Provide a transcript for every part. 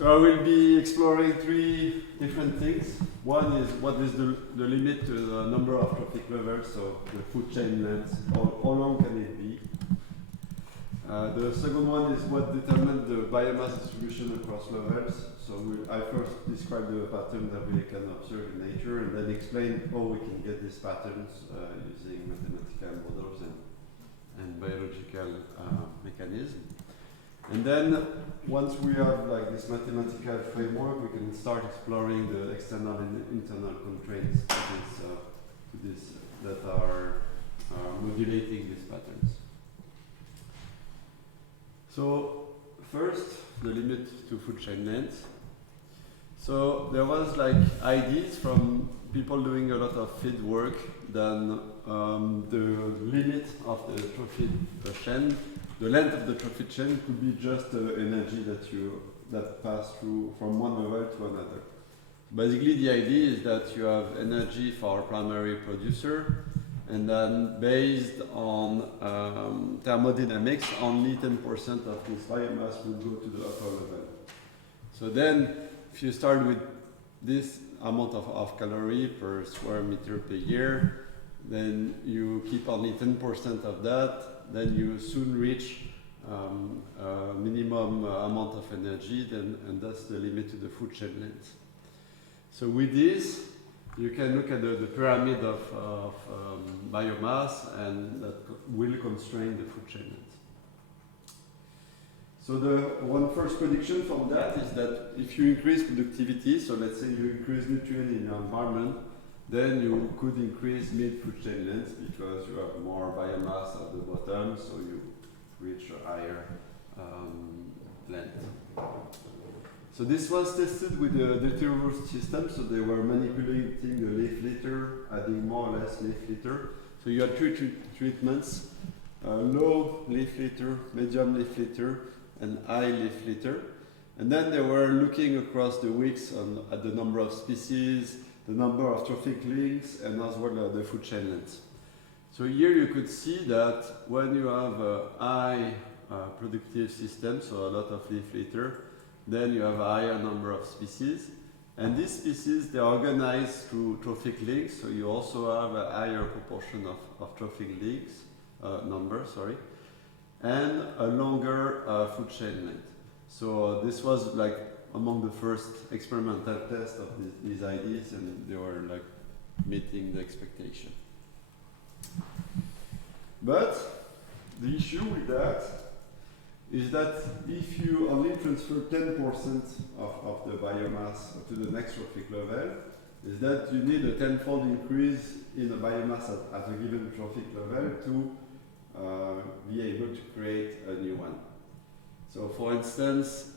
So I will be exploring three different things. One is what is the limit to the number of trophic levels, so the food chain length, how long can it be? The second one is what determines the biomass distribution across levels. So I first describe the pattern that we can observe in nature and then explain how we can get these patterns using mathematical models and biological mechanisms. And then once we have like this mathematical framework, we can start exploring the external and internal constraints to this that are modulating these patterns. So first, the limit to food chain length. So there was like ideas from people doing a lot of feed work that the limit of the trophic chain, the length of the trophic chain could be just the energy that pass through from one level to another. Basically, the idea is that you have energy for a primary producer, and then based on thermodynamics, only 10% of this biomass will go to the upper level. So then, if you start with this amount of calorie per square meter per year, then you keep only 10% of that, then you soon reach a minimum amount of energy, and that's the limit to the food chain length. So with this, you can look at the pyramid of biomass, and that will constrain the food chain length. So the one first prediction from that is that if you increase productivity, so let's say you increase nutrient in your environment, then you could increase mid-food chain length because you have more biomass at the bottom, so you reach a higher length. So this was tested with the retrieval system, so they were manipulating the leaf litter, adding more or less leaf litter. So you had three treatments, low leaf litter, medium leaf litter, and high leaf litter. And then they were looking across the weeks at the number of species, the number of trophic links, and as well the food chain length. So here you could see that when you have a high productive system, so a lot of leaf litter, then you have a higher number of species. And these species, they are organized through trophic links, so you also have a higher proportion of trophic links, and a longer food chain length. So this was like among the first experimental tests of these ideas, and they were like meeting the expectation. But the issue with that is that if you only transfer 10% of the biomass to the next trophic level, is that you need a tenfold increase in the biomass at a given trophic level to be able to create a new one. So for instance,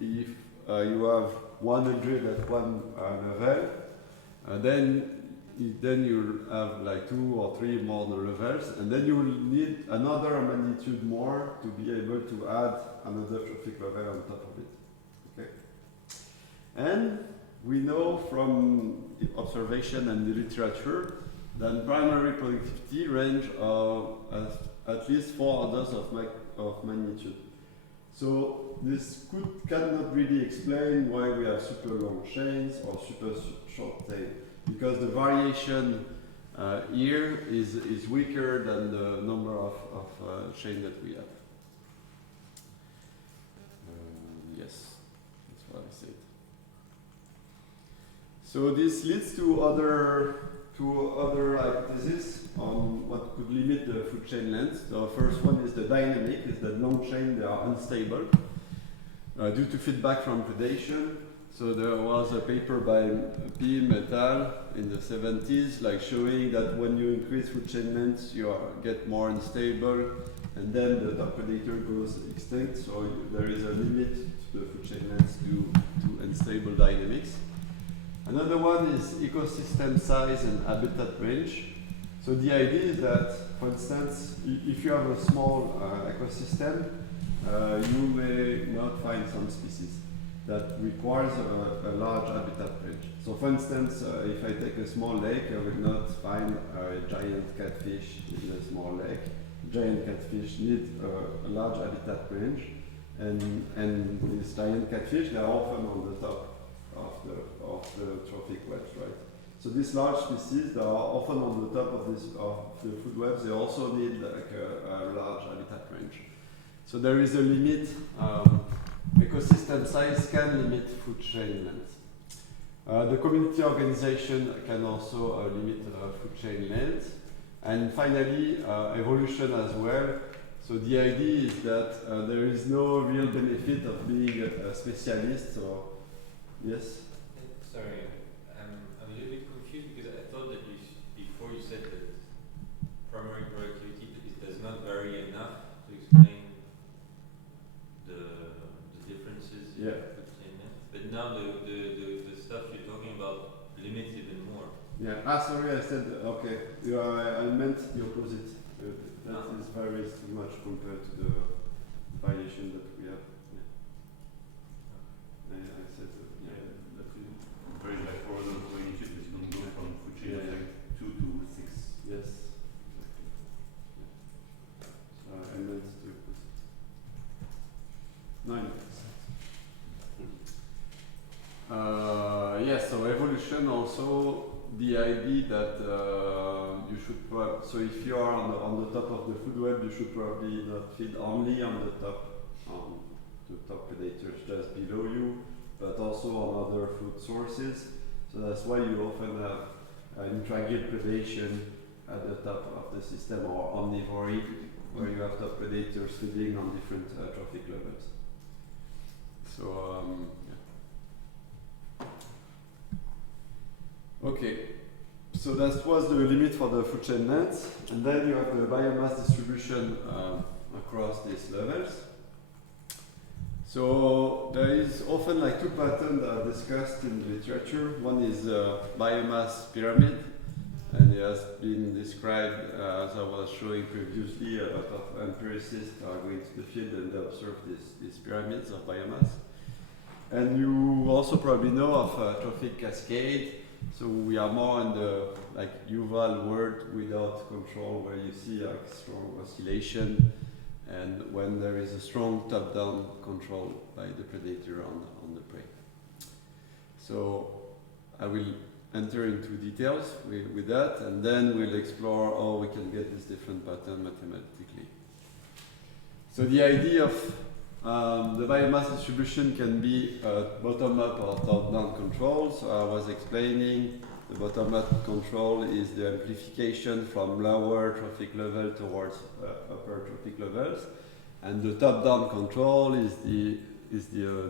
if you have 100 at one level, then you'll have like 2 or 3 more levels, and then you will need another magnitude more to be able to add another trophic level on top of it. Okay? And we know from observation and the literature that primary productivity range of at least 4 orders of magnitude. So this cannot really explain why we have super long chains or super short tail, because the variation here is weaker than the number of chain that we have. Yes, that's what I said. So this leads to other hypotheses on what could limit the food chain length. The first one is the dynamic, is that long chain, they are unstable due to feedback from predation. So there was a paper by Pim et al. In the 70s, like showing that when you increase food chain length, you get more unstable, and then the top predator goes extinct. So there is a limit to the food chain length due to unstable dynamics. Another one is ecosystem size and habitat range. So the idea is that, for instance, if you have a small ecosystem, you may not find some species that requires a large habitat range. So for instance, if I take a small lake, I will not find a giant catfish in a small lake. Giant catfish need a large habitat range, and these giant catfish, they are often on the top of the trophic webs, right? So these large species, they are often on the top of the food webs. They also need like a large habitat range. So there is a limit. Ecosystem size can limit food chain length. The community organization can also limit food chain length. And finally, evolution as well. So the idea is that there is no real benefit of being a specialist. So, yes? Sorry, I'm a little bit confused because I thought that before you said that primary productivity does not vary enough to explain the differences in food chain length. But now the stuff you're talking about limits even more. Yeah. Sorry, I said okay. I meant the opposite. That is varies too much compared to the violation that we have. Yeah. I said that is very like horizontal ranges, but you don't go from food chain like 2 to 6. Yes. So I meant the opposite. 9%. Yes. So evolution also. The idea that you should so if you are on the top of the food web, you should probably not feed only on the top predators just below you, but also on other food sources. So that's why you often have intragrid predation at the top of the system, or omnivory, where you have top predators feeding on different trophic levels. So okay, so that was the limit for the food chain length, and then you have the biomass distribution across these levels. So there is often like two patterns that are discussed in the literature. One is biomass pyramid, and it has been described as I was showing previously. A lot of empiricists are going to the field and they observe these pyramids of biomass. And you also probably know of trophic cascade. So we are more in the like Yuval world without control, where you see like strong oscillation, and when there is a strong top-down control by the predator on the prey. So I will enter into details with that, and then we'll explore how we can get this different pattern mathematically. So the idea of the biomass distribution can be bottom-up or top-down control. So I was explaining the bottom-up control is the amplification from lower trophic level towards upper trophic levels, and the top-down control is the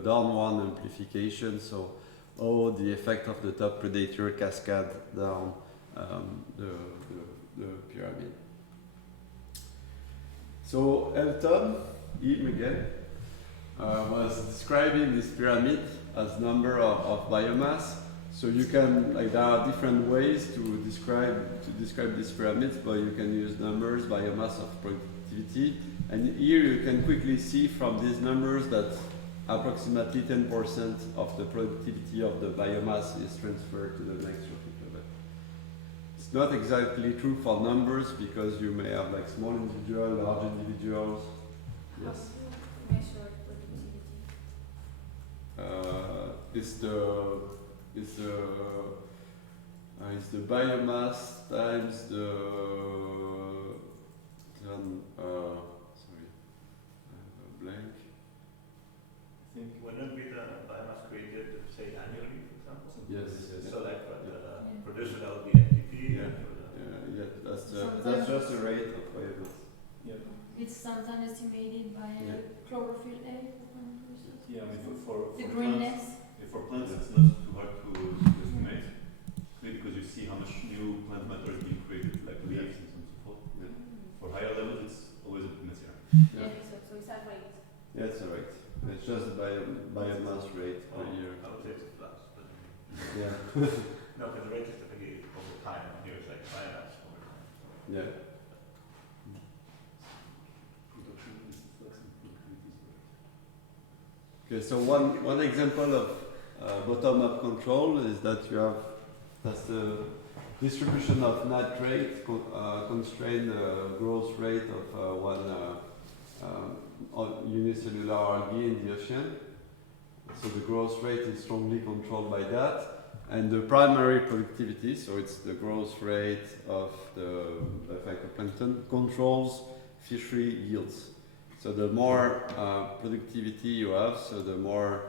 down-one amplification. So how the effect of the top predator cascade down the pyramid. So Elton, him again, was describing this pyramid as number of biomass. So you can, like, there are different ways to describe these pyramids, but you can use numbers, biomass of productivity, and here you can quickly see from these numbers that approximately 10% of the productivity of the biomass is transferred to the next trophic level. It's not exactly true for numbers because you may have like small individuals, large individuals. Yes. It's the biomass times the sorry, I have a blank. I think wouldn't be the biomass created, say, annually, for example? Yes. So like for the producer, that would be INTP. That's just the rate of biomass. Yeah. It's sometimes estimated by chlorophyll A. Yeah, I mean for the plants, greenness. for plants, it's not too hard to estimate, because you see how much new plant matter is being created, like leaves and so on and so forth. Yeah. For higher levels, it's always a bit messier. Yeah, so it's that rate. Yeah, it's a rate. It's just the biomass rate per year. I would say it's plus, but Yeah. no, but the rate is typically over time. Here it's like biomass over time. Yeah. Production is flexible, productivity is right. Okay, so one example of bottom-up control is that you have that's the distribution of nitrate constrain the growth rate of one unicellular algae in the ocean. So the growth rate is strongly controlled by that. And the primary productivity, so it's the growth rate of the phytoplankton, controls fishery yields. So the more productivity you have, so the more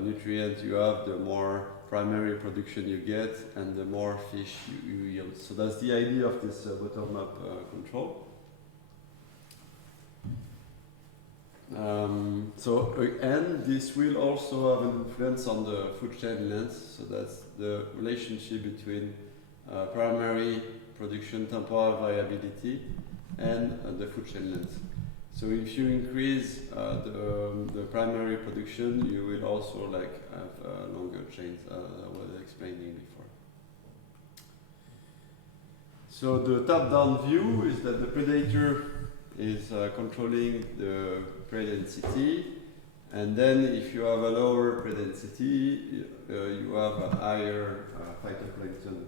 nutrients you have, the more primary production you get, and the more fish you yield. So that's the idea of this bottom-up control. And this will also have an influence on the food chain length. So that's the relationship between primary production temporal variability and the food chain length. So if you increase the primary production, you will also have longer chains, as I was explaining before. So the top-down view is that the predator is controlling the prey density, and then if you have a lower prey density, you have a higher phytoplankton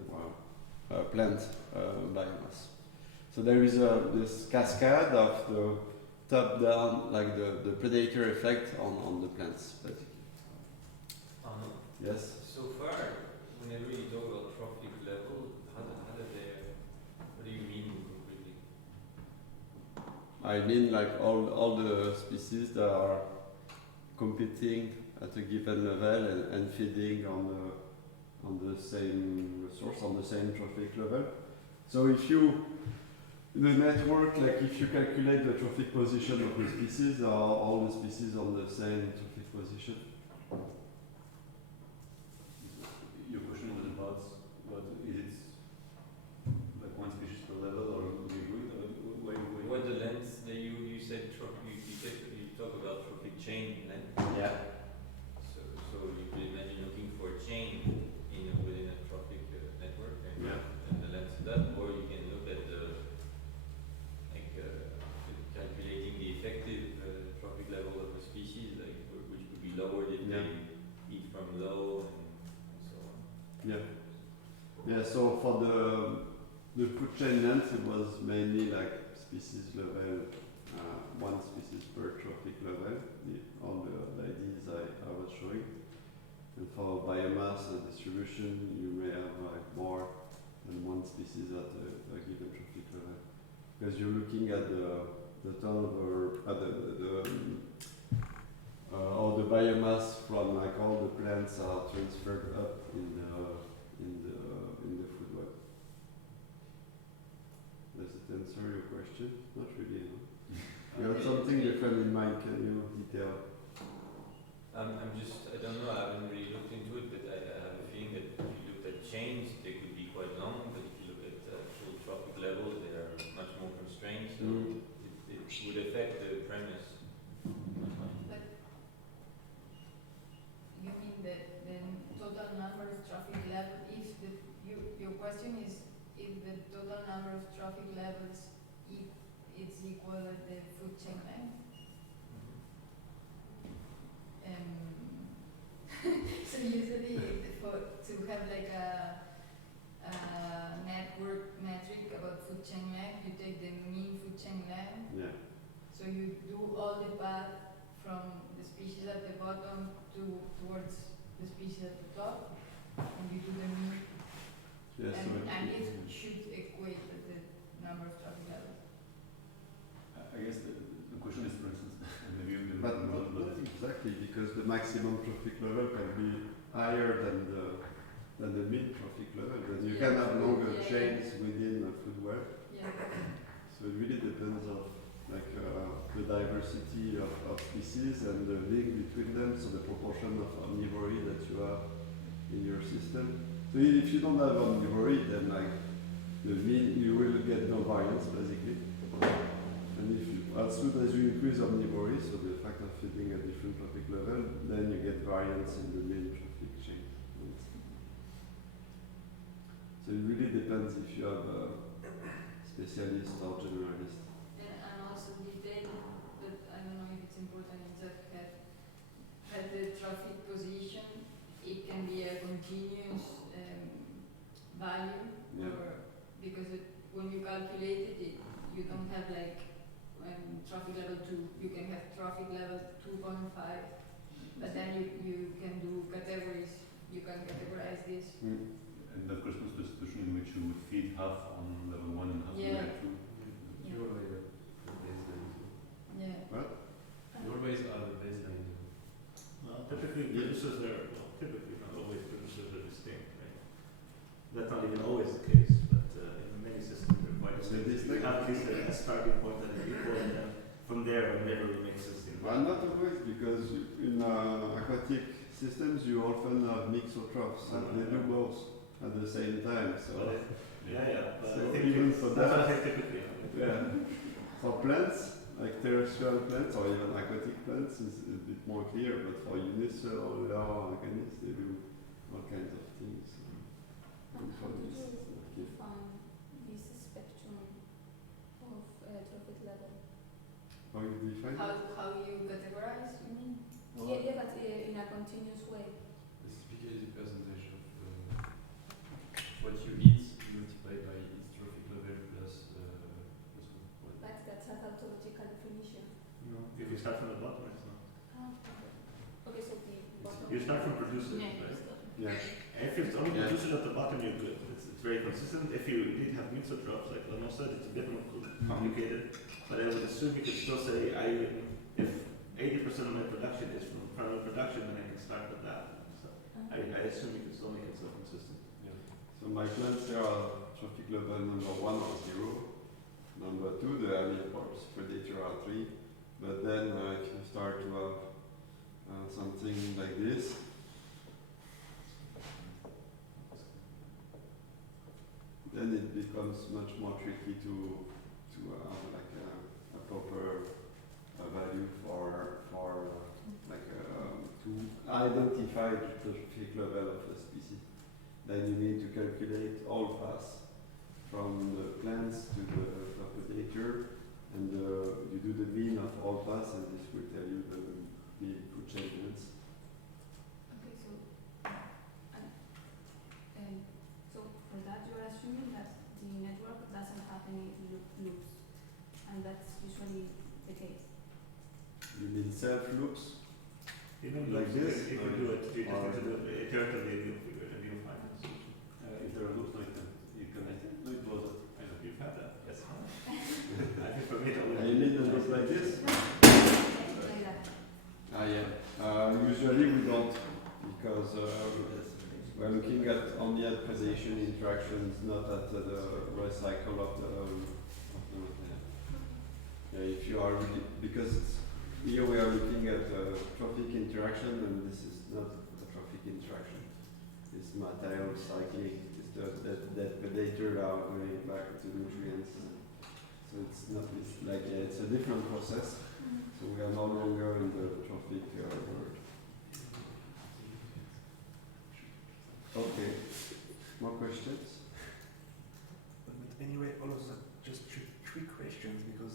or plant biomass. So there is this cascade of the top-down, like the predator effect on the plants, basically. Arnaud, Yes? so far, whenever you talk about trophic level, what do you mean concretely? I mean like all the species that are competing at a given level and feeding on the same resource, on the same trophic level. So if you, in the network, like if you calculate the trophic position of the species, are all the species on the same trophic position? Your question was about what is it like one species per level or What the length that you said you talk about trophic chain length. Yeah. So you could imagine looking for a chain within a trophic network and the length of that, or you can look at calculating the effective trophic level of a species, which could be lowered if they eat from low and so on. Yeah. Yeah. So for the food chain length, it was mainly like species level, one species per trophic level, all the ideas I was showing. And for biomass and distribution, you may have like more than one species at a given trophic level. Because you're looking at the turnover, all the biomass from like all the plants are transferred up in the food web. Does it answer your question? Not really, no? You have something different in mind, can you detail? I don't know, I haven't really looked into it, but I have a feeling that if you look at chains, they could be quite long, but if you look at full trophic levels, they are much more constrained, so it would affect the premise. But you mean the total number of trophic levels, your question is if the total number of trophic levels is equal at the food chain length? So usually to have like a network metric about food chain length, you take the mean food chain length. Yeah. So you do all the path from the species at the bottom towards the species at the top, and you do the mean. Yeah, And it should equate with the number of trophic levels. I guess the question is, for instance, maybe but not exactly, because the maximum trophic level can be higher than the mid trophic level. Then you can have longer chains within a food web. Yeah. So it really depends on the diversity of species and the link between them. So the proportion of omnivory that you have in your system. So if you don't have omnivory, then the mean, you will get no variance basically. And as soon as you increase omnivory, so the fact of feeding at different trophic level, then you get variance in the mean trophic chain. So it really depends if you have a specialist or generalist. And also detail, but I don't know if it's important, is that at the trophic position, it can be a continuous value, or because when you calculate it, you don't have and trophic level 2. You can have trophic level 2.5, but then you can do categories. You can categorize this. And that corresponds to a situation in which you would feed half on level 1 and half on Yeah. level 2. Yeah. You always have the baseline. Yeah. You always are the baseline. Well, typically producers are, well, typically not always producers are distinct, right? That's not even always the case, but in many systems they're quite So distinct. distinct? You have at least a starting point and a equal, and then from there whatever mixes in. Well, not always, because in aquatic systems you often have mixotrophes, and they do both at the same time. So, But yeah, but So I think even it's- for that's what that- I think typically. yeah, for plants, like terrestrial plants or even aquatic plants, is a bit more clear. But for unicellular organisms, they do all kinds of things. And How for do this, you define this spectrum of trophic level? how you define it? How you categorize? You mean? Yeah, but in a continuous way. This is because the percentage of what you eat multiplied by its trophic level plus what? But that's a tautological definition. No, if you start from the bottom, it's not. Okay, so the bottom. You start from producers, Yeah. right? Yeah. And if it's only Yeah. producers at the bottom, you're good. It's very consistent. If you did have mixotrophes, like Arnaud said, it's a bit more complicated. But I would assume you could still say, if 80% of my production is from primary production, then I can start with that. So I assume you could still make it so consistent. So my plants here are trophic level number 1 or 0. Number 2, the herbivores, predator are 3. But then if you start to have something like this, then it becomes much more tricky to have like a proper value for to identify the trophic level of a species. Then you need to calculate all paths from the plants to the predator, and you do the mean of all paths, and this will tell you the mean food chain length. Okay, so so for that you are assuming that the network doesn't have any loops, and that's usually the case. You need self loops. Even Like loops, this? you can do it. You just Or- need to do it iteratively, and you'll find a solution. If there are loops like that, you can do it closer. I know you've had that. Yes. I think for me that would And you need a loop like this. Like that. Yeah. Usually we don't, because we're looking at only at predation interactions, not at the recycle of the material. Yeah, if you are really, because here we are looking at trophic interaction, and this is not a trophic interaction. It's material cycling. It's that predator are going back to nutrients. So it's not. It's like it's a different process. So we are no longer in the trophic world. Okay. More questions? But anyway, all of that just three questions, because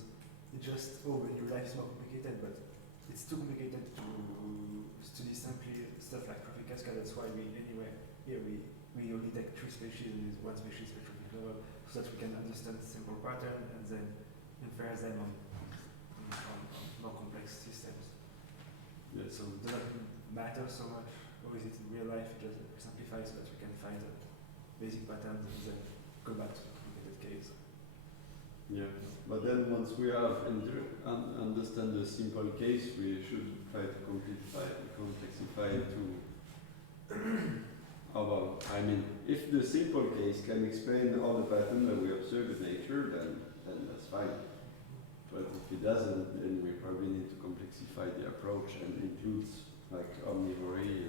it just, when your life is more complicated, but it's too complicated to study simply stuff like trophic cascade. That's why here we only take 3 species with 1 species per trophic level, so that we can understand the simple pattern and then infer them on more complex systems. Yes. So it doesn't matter so much, or is it in real life? It just simplifies so that we can find basic patterns and then go back to the complicated case. Yeah. But then once we have understand the simple case, we should try to complexify it to I mean, if the simple case can explain all the patterns that we observe in nature, then that's fine. But if it doesn't, then we probably need to complexify the approach and includes like omnivory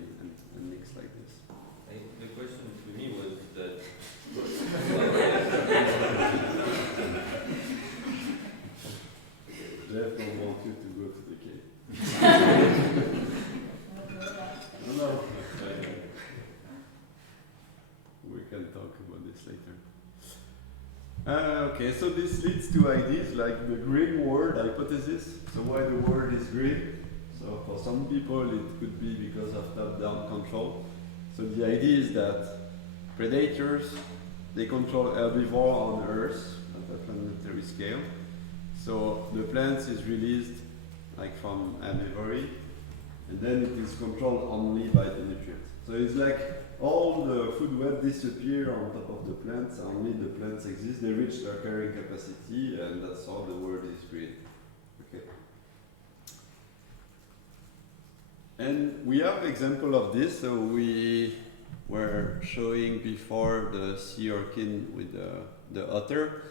and mix like this. The question to me was that Jeff don't want you to go to the cave. No. We can talk about this later. Okay, so this leads to ideas like the green world hypothesis. So why the world is green? So for some people it could be because of top-down control. So the idea is that predators, they control herbivore on Earth at a planetary scale. So the plant is released like from herbivory, and then it is controlled only by the nutrients. So it's like all the food web disappear on top of the plants, only the plants exist, they reach their carrying capacity, and that's how the world is created. Okay. And we have example of this. So we were showing before the sea urchin with the otter.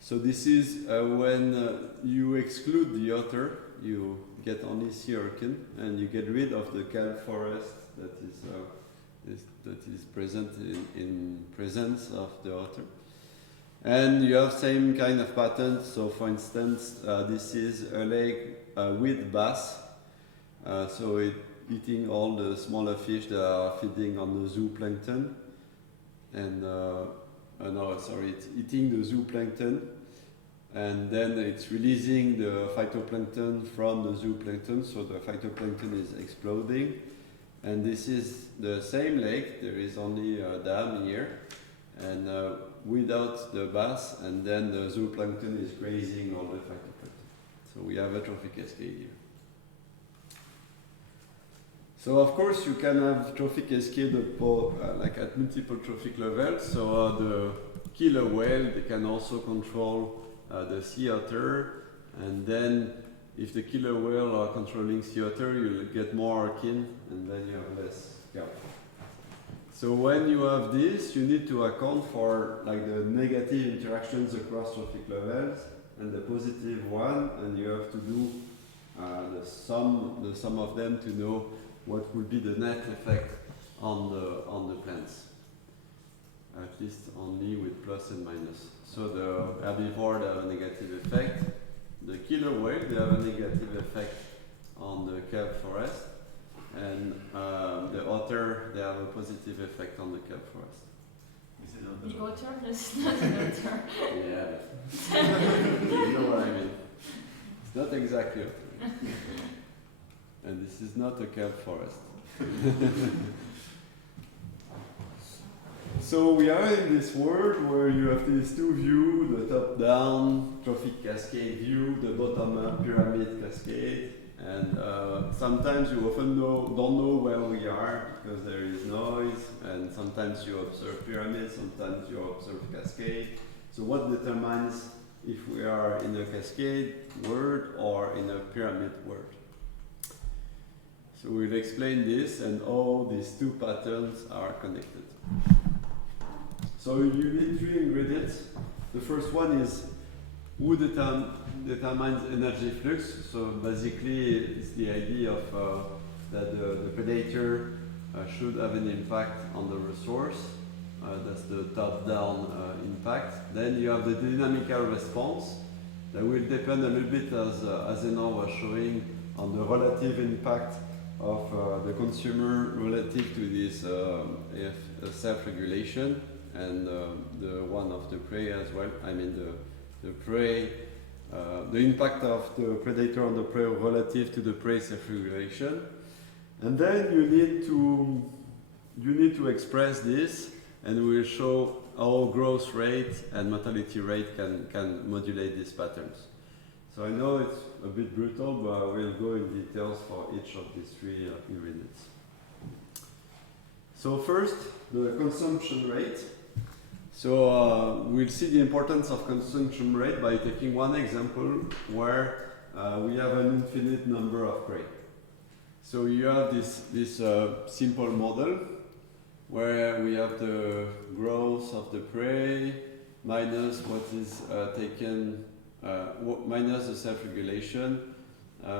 So this is when you exclude the otter, you get only sea urchin, and you get rid of the kelp forest that is present in presence of the otter. And you have same kind of pattern. So for instance, this is a lake with bass. So it eating all the smaller fish that are feeding on the zooplankton. And it's eating the zooplankton. And then it's releasing the phytoplankton from the zooplankton. So the phytoplankton is exploding. And this is the same lake. There is only a dam here. And without the bass, and then the zooplankton is grazing all the phytoplankton. So we have a trophic cascade here. So of course you can have trophic cascade like at multiple trophic levels. So the killer whale, they can also control the sea otter, and then if the killer whale are controlling sea otter, you'll get more urchin, and then you have less kelp. So when you have this, you need to account for like the negative interactions across trophic levels and the positive one, and you have to do the sum of them to know what will be the net effect on the plants. At least only with plus and minus. So the herbivore, they have a negative effect. The killer whale, they have a negative effect on the kelp forest. And the otter, they have a positive effect on the kelp forest. The otter? That's not an otter. Yeah, but you know what I mean. It's not exactly otter. And this is not a kelp forest. So we are in this world where you have these two views, the top-down trophic cascade view, the bottom-up pyramid cascade, and sometimes you often don't know where we are because there is noise, and sometimes you observe pyramids, sometimes you observe cascade. So what determines if we are in a cascade world or in a pyramid world? So we'll explain this and how these two patterns are connected. So you need three ingredients. The first one is who determines energy flux. So basically it's the idea of that the predator should have an impact on the resource. That's the top-down impact. Then you have the dynamical response that will depend a little bit, as Arnaud was showing, on the relative impact of the consumer relative to this self-regulation, and the one of the prey as well. I mean the prey, the impact of the predator on the prey relative to the prey self-regulation. And then you need to express this, and we'll show how growth rate and mortality rate can modulate these patterns. So I know it's a bit brutal, but we'll go in details for each of these three ingredients. So first, the consumption rate. So we'll see the importance of consumption rate by taking one example where we have an infinite number of prey. So you have this simple model where we have the growth of the prey minus what is taken, minus the self-regulation,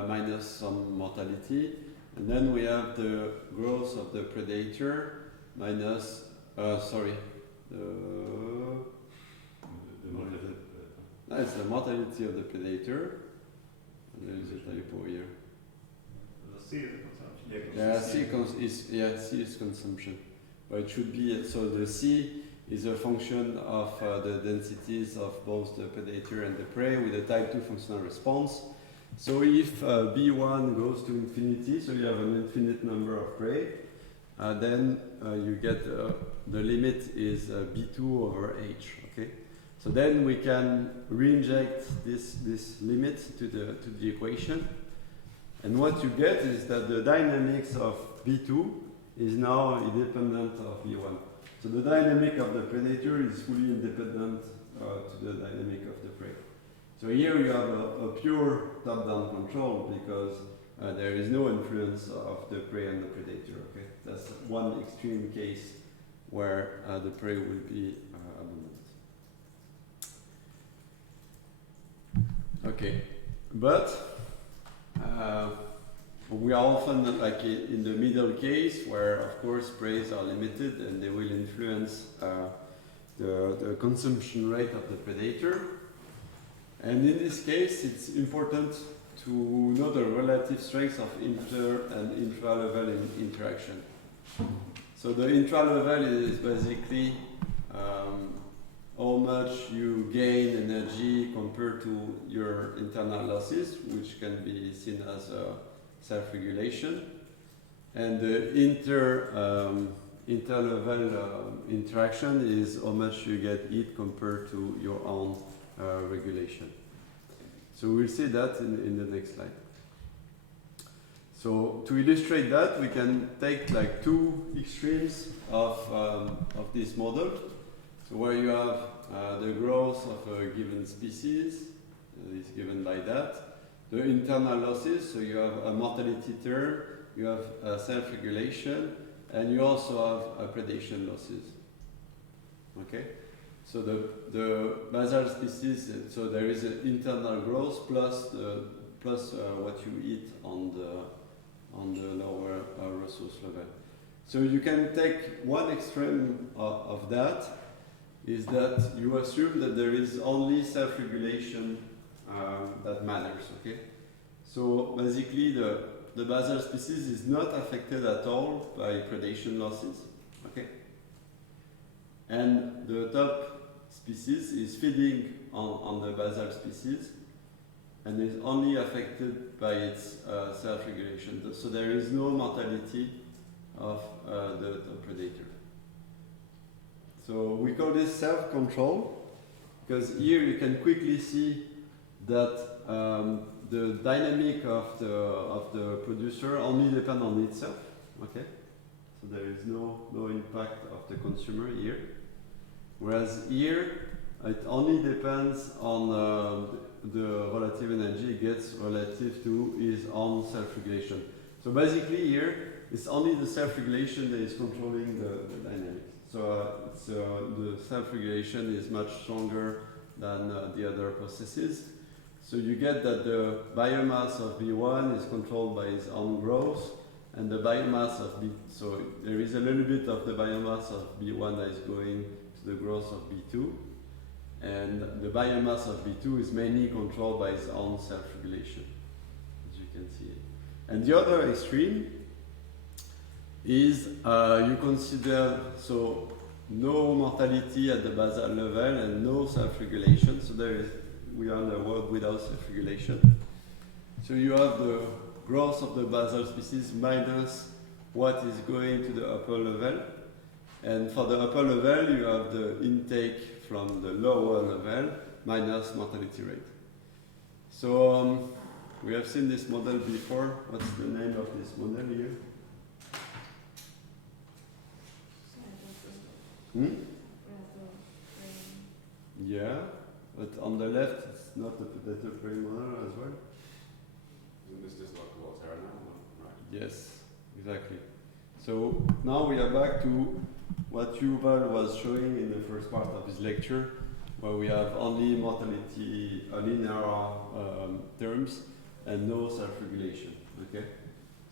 minus some mortality, and then we have the growth of the predator minus, it's the mortality of the predator. There is a typo here. C is consumption. Yeah, C is consumption. But it should be, so the C is a function of the densities of both the predator and the prey with a type 2 functional response. So if B1 goes to infinity, so you have an infinite number of prey, then you get the limit is B2 over H, okay? So then we can reinject this limit to the equation. And what you get is that the dynamics of B2 is now independent of B1. So the dynamic of the predator is fully independent to the dynamic of the prey. So here you have a pure top-down control because there is no influence of the prey and the predator. Okay, that's one extreme case where the prey will be abundant. Okay, but we are often like in the middle case where, of course, preys are limited and they will influence the consumption rate of the predator. And in this case, it's important to know the relative strengths of inter and intra-level interaction. So the intra-level is basically how much you gain energy compared to your internal losses, which can be seen as self-regulation. And the inter-level interaction is how much you get heat compared to your own regulation. So we'll see that in the next slide. So to illustrate that, we can take like two extremes of this model. So where you have the growth of a given species is given by that. The internal losses, so you have a mortality term, you have self-regulation, and you also have predation losses. Okay? So the basal species, so there is an internal growth plus what you eat on the lower resource level. So you can take one extreme of that, is that you assume that there is only self-regulation that matters. Okay. So basically, the basal species is not affected at all by predation losses. Okay. And the top species is feeding on the basal species and is only affected by its self-regulation. So there is no mortality of the predator. So we call this self-control because here you can quickly see that the dynamic of the producer only depends on itself. Okay. So there is no impact of the consumer here. Whereas here, it only depends on the relative energy it gets relative to his own self-regulation. So basically here, it's only the self-regulation that is controlling the dynamics. So the self-regulation is much stronger than the other processes. So you get that the biomass of B1 is controlled by its own growth, and the biomass of B, so there is a little bit of the biomass of B1 that is going to the growth of B2, and the biomass of B2 is mainly controlled by its own self-regulation, as you can see. And the other extreme is you consider so no mortality at the basal level and no self-regulation. So we are in a world without self-regulation. So you have the growth of the basal species minus what is going to the upper level. And for the upper level, you have the intake from the lower level minus mortality rate. So we have seen this model before. What's the name of this model here? Yeah, but on the left it's not a predator prey model as well. Isn't this just like what's Arnaud, right? Yes, exactly. So now we are back to what Yuval was showing in the first part of his lecture, where we have only mortality linear terms and no self-regulation. Okay,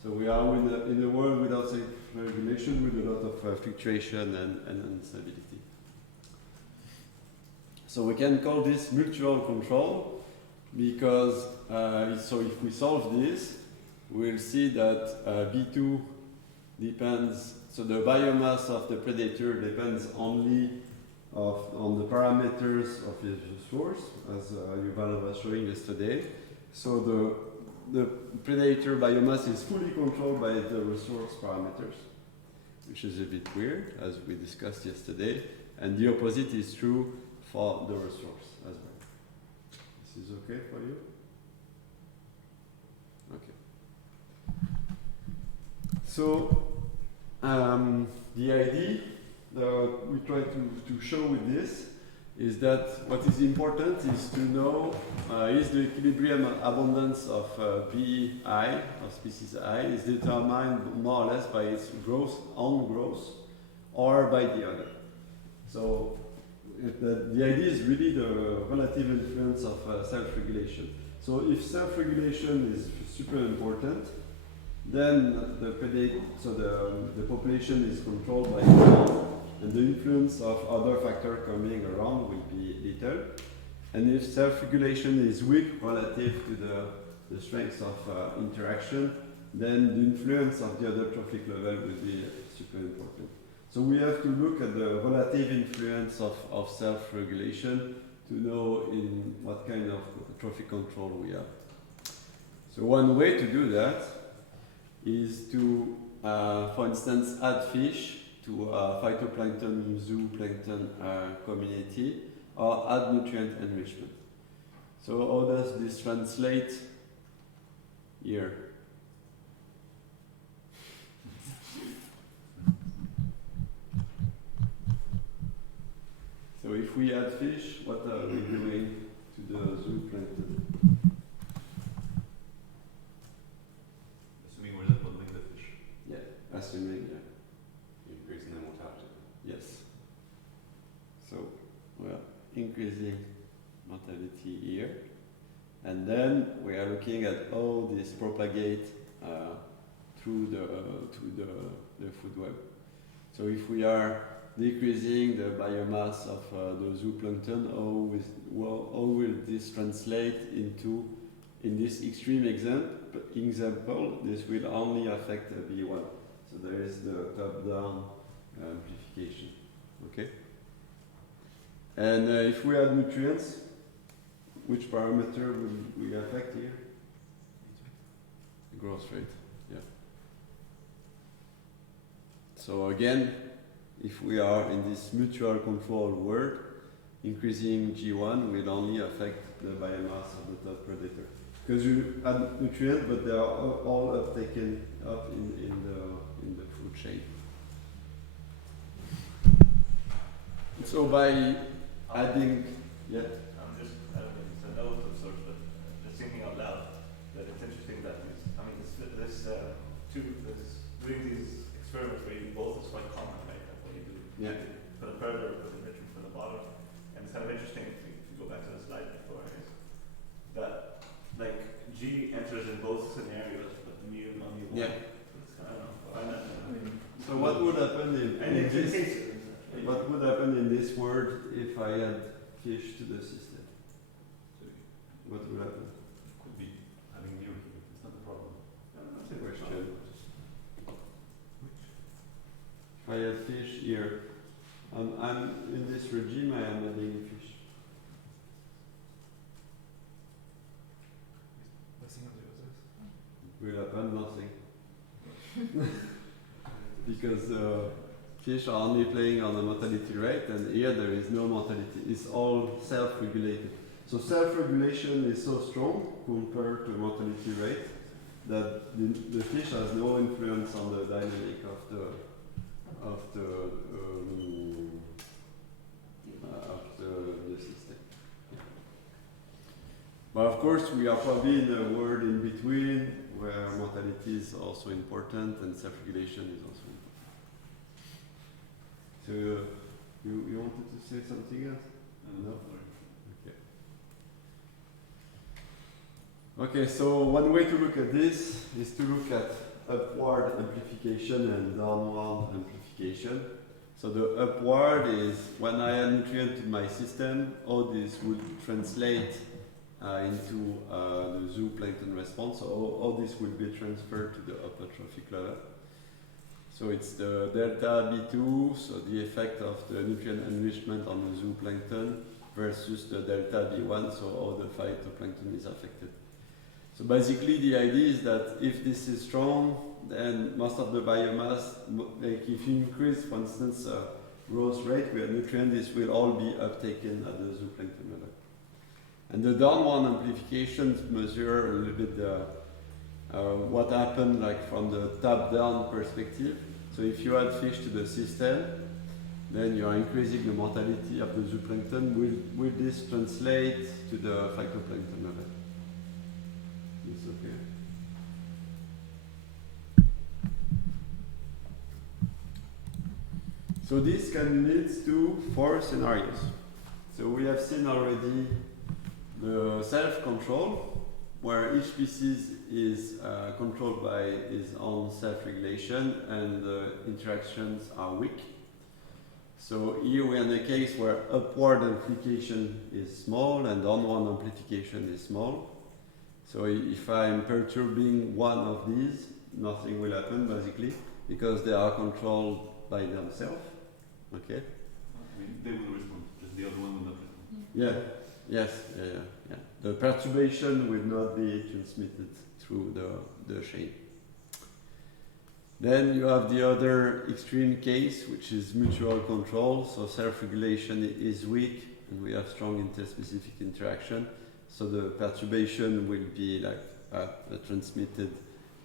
so we are in a world without self-regulation with a lot of fluctuation and instability. So we can call this mutual control because so if we solve this, we'll see that B2 depends, so the biomass of the predator depends only on the parameters of his source, as Yuval was showing yesterday. So the predator biomass is fully controlled by the resource parameters, which is a bit weird, as we discussed yesterday. And the opposite is true for the resource as well. This is okay for you? Okay. So the idea that we try to show with this is that what is important is to know is the equilibrium abundance of BI, of species I, is determined more or less by its own growth or by the other. So the idea is really the relative influence of self-regulation. So if self-regulation is super important, then the population is controlled by the and the influence of other factors coming around will be little. And if self-regulation is weak relative to the strength of interaction, then the influence of the other trophic level will be super important. So we have to look at the relative influence of self-regulation to know in what kind of trophic control we have. So one way to do that is to, for instance, add fish to a phytoplankton zooplankton community or add nutrient enrichment. So how does this translate here? So if we add fish, what are we doing to the zooplankton? Assuming we're not modeling the fish. Yeah, assuming, yeah. Increasing the mortality. Yes. So we are increasing mortality here. And then we are looking at how this propagate through the food web. So if we are decreasing the biomass of the zooplankton, how will this translate into, in this extreme example, this will only affect B1. So there is the top-down amplification. Okay? And if we add nutrients, which parameter will we affect here? The growth rate, yeah. So again, if we are in this mutual control world, increasing G1 will only affect the biomass of the top predator. Because you add nutrients, but they are all taken up in the food chain. So by adding, yeah. I'm just, I don't know, it's a note of sorts, but just thinking out loud that it's interesting that this, I mean, doing these experiments where you both is quite common, right? That's what you do. Yeah. For the further, for the enrichment for the bottom. And it's kind of interesting if you go back to the slide before, is that like G enters in both scenarios, but mu on mu1. Yeah. It's kind of, I don't know. So what would happen in this? What would happen in this world if I add fish to the system? What would happen? Could be having mu here. It's not a problem. That's a question. If I add fish here, I'm in this regime. I am adding fish. Nothing on the others. Will happen nothing. Because fish are only playing on the mortality rate, and here there is no mortality. It's all self-regulated. So self-regulation is so strong compared to mortality rate that the fish has no influence on the dynamic of the system. But of course, we are probably in a world in between where mortality is also important and self-regulation is also important. So you wanted to say something else? No? Okay, so one way to look at this is to look at upward amplification and downward amplification. So the upward is when I add nutrient to my system, how this would translate into the zooplankton response, so how this will be transferred to the upper trophic level. So it's the delta B2, so the effect of the nutrient enrichment on the zooplankton versus the delta B1, so how the phytoplankton is affected. So basically the idea is that if this is strong, then most of the biomass, like if you increase, for instance, growth rate where nutrient this will all be uptaken at the zooplankton level. And the downward amplifications measure a little bit the what happened like from the top-down perspective. So if you add fish to the system, then you are increasing the mortality of the zooplankton. Will this translate to the phytoplankton level? It's okay. So this can lead to 4 scenarios. So we have seen already the self-control, where each species is controlled by its own self-regulation and the interactions are weak. So here we are in a case where upward amplification is small and downward amplification is small. So if I'm perturbing one of these, nothing will happen basically, because they are controlled by themselves. Okay? I mean, they will respond, just the other one will not respond. Yeah. Yes. Yeah. The perturbation will not be transmitted through the chain. Then you have the other extreme case, which is mutual control. So self-regulation is weak, and we have strong interspecific interaction. So the perturbation will be like transmitted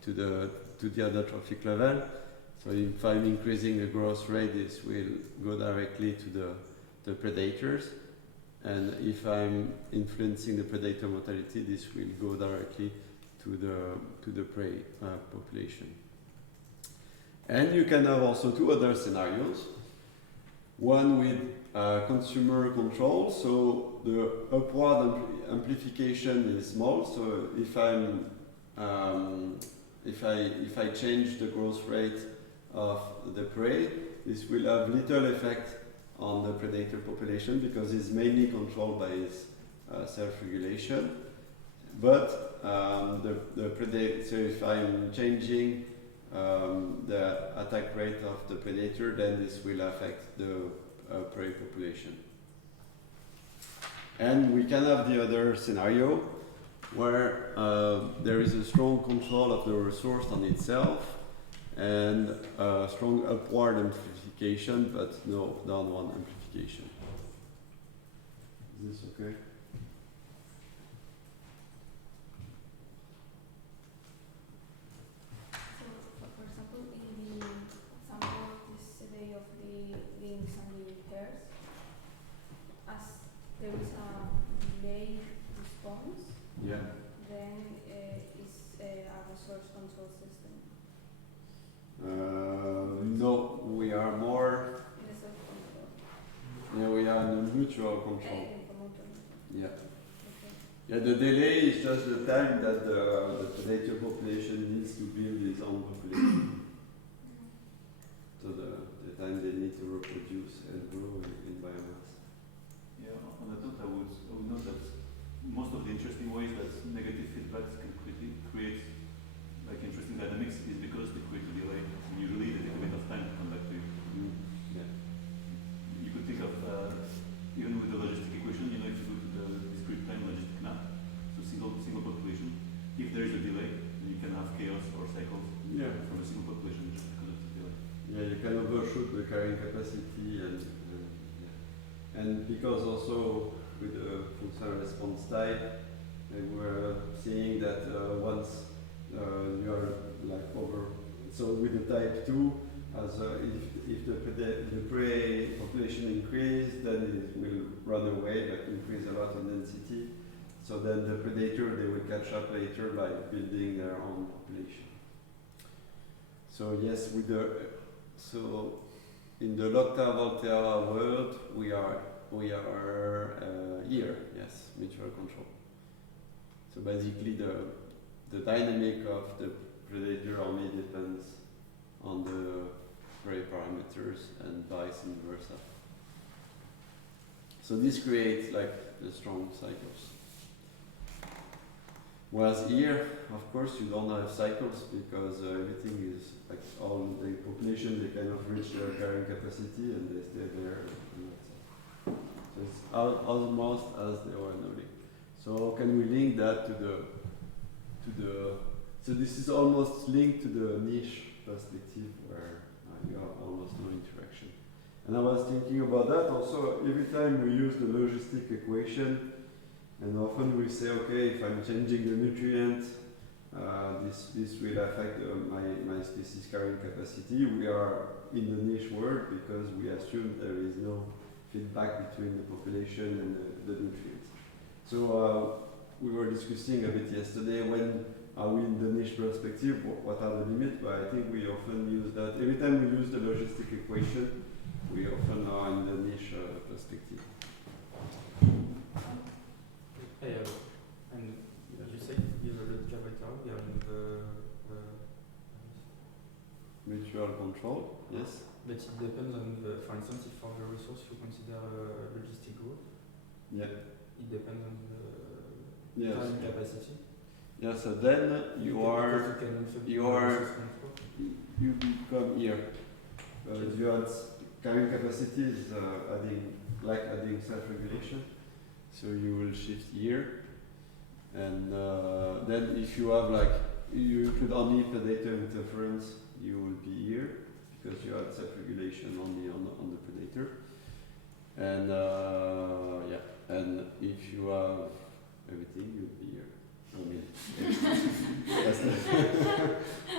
to the other trophic level. So if I'm increasing the growth rate, this will go directly to the predators. And if I'm influencing the predator mortality, this will go directly to the prey population. And you can have also 2 other scenarios. One with consumer control, so the upward amplification is small. So if I change the growth rate of the prey, this will have little effect on the predator population because it's mainly controlled by its self-regulation. But the predator, so if I'm changing the attack rate of the predator, then this will affect the prey population. And we can have the other scenario where there is a strong control of the resource on itself and strong upward amplification, but no downward amplification. Is this okay? So, for example, in the example yesterday of the links and the pairs, as there is a delayed response, Yeah. then it's a resource control system. No, we are more. In a self-control. Yeah, we are in a mutual control. Yeah. Okay. Yeah, the delay is just the time that the predator population needs to build its own population. So the time they need to reproduce and grow in biomass. Yeah, on that note, I would note that most of the interesting ways that negative feedbacks can create like interesting dynamics is because they create a delay. And usually they take a bit of time to come back to you. Yeah. You could think of even with the logistic equation, if you go to the discrete time logistic map, so single population, if there is a delay, then you can have chaos or cycles from a single population just because of the delay. Yeah, you can overshoot the carrying capacity and because also with the functional response type, we were seeing that once you are like over, so with the type 2, as if the prey population increase, then it will run away, but increase a lot in density. So then the predator, they will catch up later by building their own population. So yes, so in the Locta Volterra world, we are here, yes, mutual control. So basically the dynamic of the predator only depends on the prey parameters and vice versa. So this creates like the strong cycles. Whereas here, of course, you don't have cycles because everything is like all the population, they kind of reach their carrying capacity and they stay there. So it's almost as they were knowing. So can we link that to the so this is almost linked to the niche perspective where you have almost no interaction. And I was thinking about that also. Every time we use the logistic equation, and often we say, okay, if I'm changing the nutrient, this will affect my species carrying capacity. We are in the niche world because we assume there is no feedback between the population and the nutrients. So we were discussing a bit yesterday, when are we in the niche perspective, what are the limits, but I think we often use that. Every time we use the logistic equation, we often are in the niche perspective. And you said you have a Java we are in the mutual control, yes. But it depends on the, for instance, if for the resource you consider logistic growth, yeah, it depends on the yes. carrying capacity. Yeah, so then you become here. You add carrying capacity is adding self-regulation. So you will shift here, and then if you have you include only predator interference, you will be here because you have self-regulation only on the predator. And and if you have everything, you'll be here.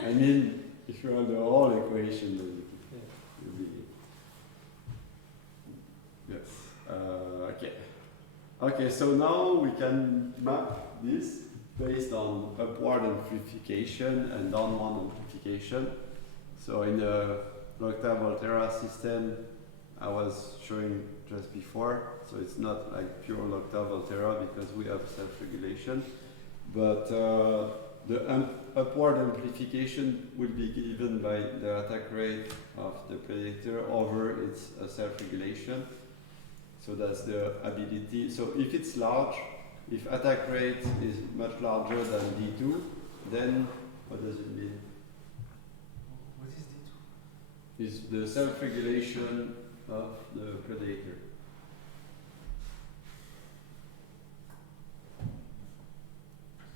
I mean, if you have the whole equation, then you'll be here. Yes. Okay. Okay, so now we can map this based on upward amplification and downward amplification. So in the Locta-Volterra system I was showing just before, so it's not like pure Locta-Volterra because we have self-regulation, but the upward amplification will be given by the attack rate of the predator over its self-regulation. So that's the ability. So if it's large, if attack rate is much larger than D2, then what does it mean? What is D2? Is the self-regulation of the predator.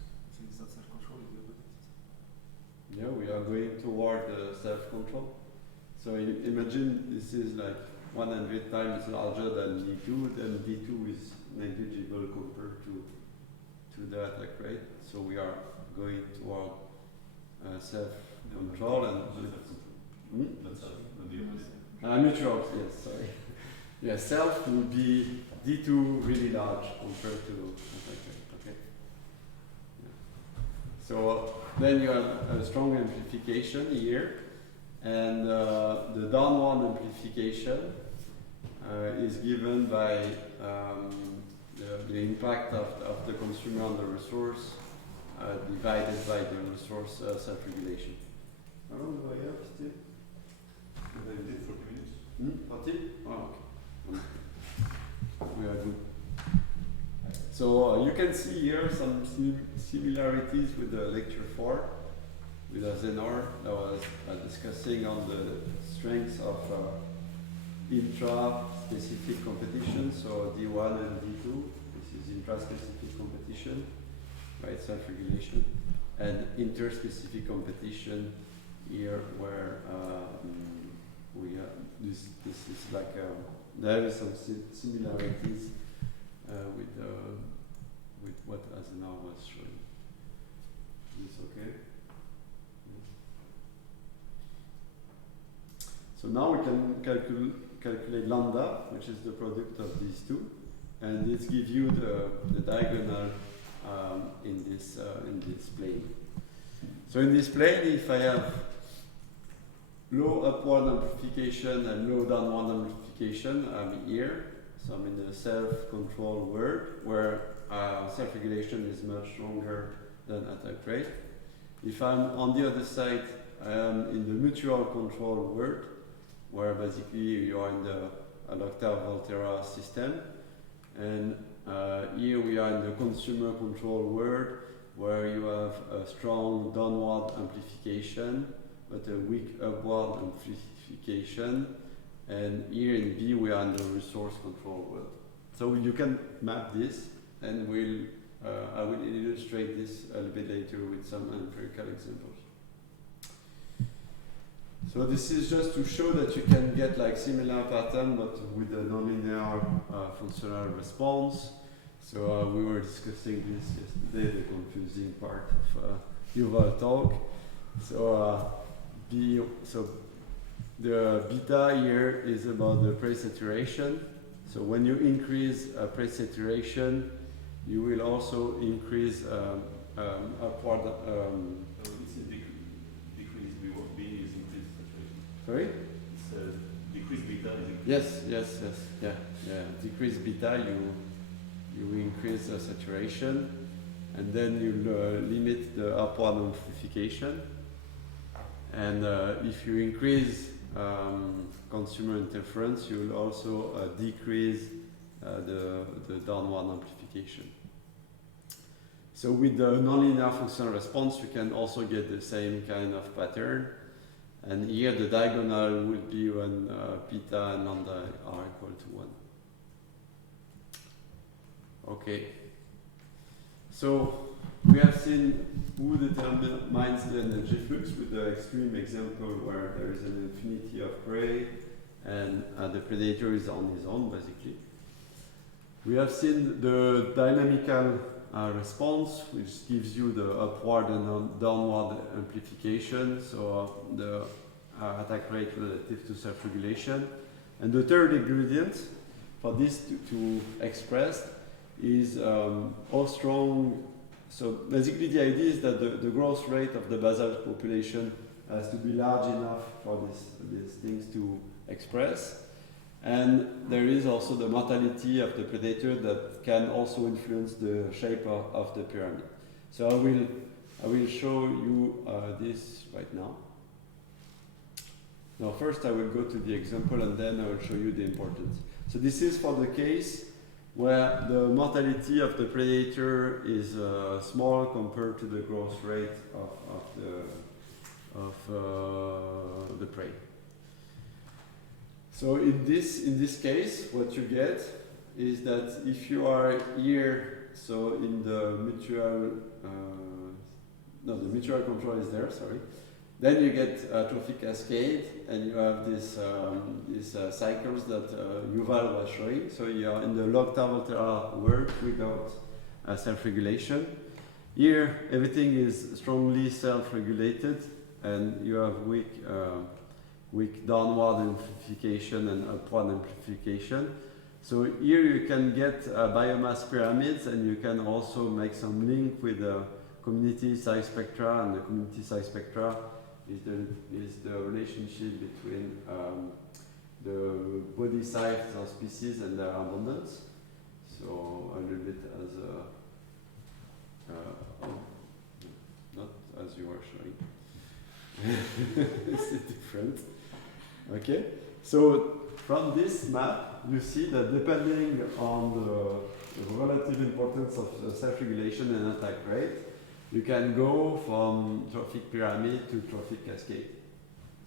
So it's not self-control, it's the opposite. Yeah, we are going toward self-control. So imagine this is like 100 times larger than D2, then D2 is negligible compared to the attack rate. So we are going toward self-control and mutual, yes, sorry. Yeah, self will be D2 really large compared to attack rate, okay? Yeah. So then you have a strong amplification here, and the downward amplification is given by the impact of the consumer on the resource divided by the resource self-regulation. How long do I have still? I did 40 minutes. 40? Oh, okay. We are good. So you can see here some similarities with the lecture 4 with Zenor that was discussing on the strengths of intra-specific competition, so D1 and D2, this is intra-specific competition, right, self-regulation, and inter-specific competition here where we have this is like there is some similarities with what Zenor was showing. Is this okay? So now we can calculate lambda, which is the product of these two, and this gives you the diagonal in this plane. So in this plane, if I have low upward amplification and low downward amplification, I'm here. So I'm in the self-control world where self-regulation is much stronger than attack rate. If I'm on the other side, I am in the mutual control world, where basically you are in the Locta-Volterra system, and here we are in the consumer control world, where you have a strong downward amplification but a weak upward amplification, and here in B we are in the resource control world. So you can map this, and I will illustrate this a little bit later with some empirical examples. So this is just to show that you can get like similar pattern, but with a nonlinear functional response. So we were discussing this yesterday, the confusing part of Yuval talk. So the beta here is about the pre-saturation. So when you increase pre-saturation, you will also increase upward. It's a decrease B is increased saturation. Sorry? It's a decreased beta is increased. Yes, yeah. Decrease beta, you increase the saturation, and then you limit the upward amplification. And if you increase consumer interference, you will also decrease the downward amplification. So with the nonlinear functional response, you can also get the same kind of pattern. And here the diagonal will be when beta and lambda are equal to 1. Okay. So we have seen who determines the energy flux with the extreme example where there is an infinity of prey and the predator is on his own, basically. We have seen the dynamical response, which gives you the upward and downward amplification, so the attack rate relative to self-regulation. And the third ingredient for this to express is how strong. So basically the idea is that the growth rate of the basal population has to be large enough for these things to express. And there is also the mortality of the predator that can also influence the shape of the pyramid. So I will show you this right now. Now first I will go to the example and then I will show you the importance. So this is for the case where the mortality of the predator is small compared to the growth rate of the prey. So in this case, what you get is that if you are here, so in the mutual, the mutual control is there, sorry. Then you get a trophic cascade, and you have these cycles that Yuval was showing. So you are in the log Tavola world without self-regulation. Here, everything is strongly self-regulated, and you have weak downward amplification and upward amplification. So here you can get biomass pyramids, and you can also make some link with the community size spectra, and the community size spectra is the relationship between the body size of species and their abundance. So a little bit as not as you were showing. It's different. Okay. So from this map, you see that depending on the relative importance of self-regulation and attack rate, you can go from trophic pyramid to trophic cascade.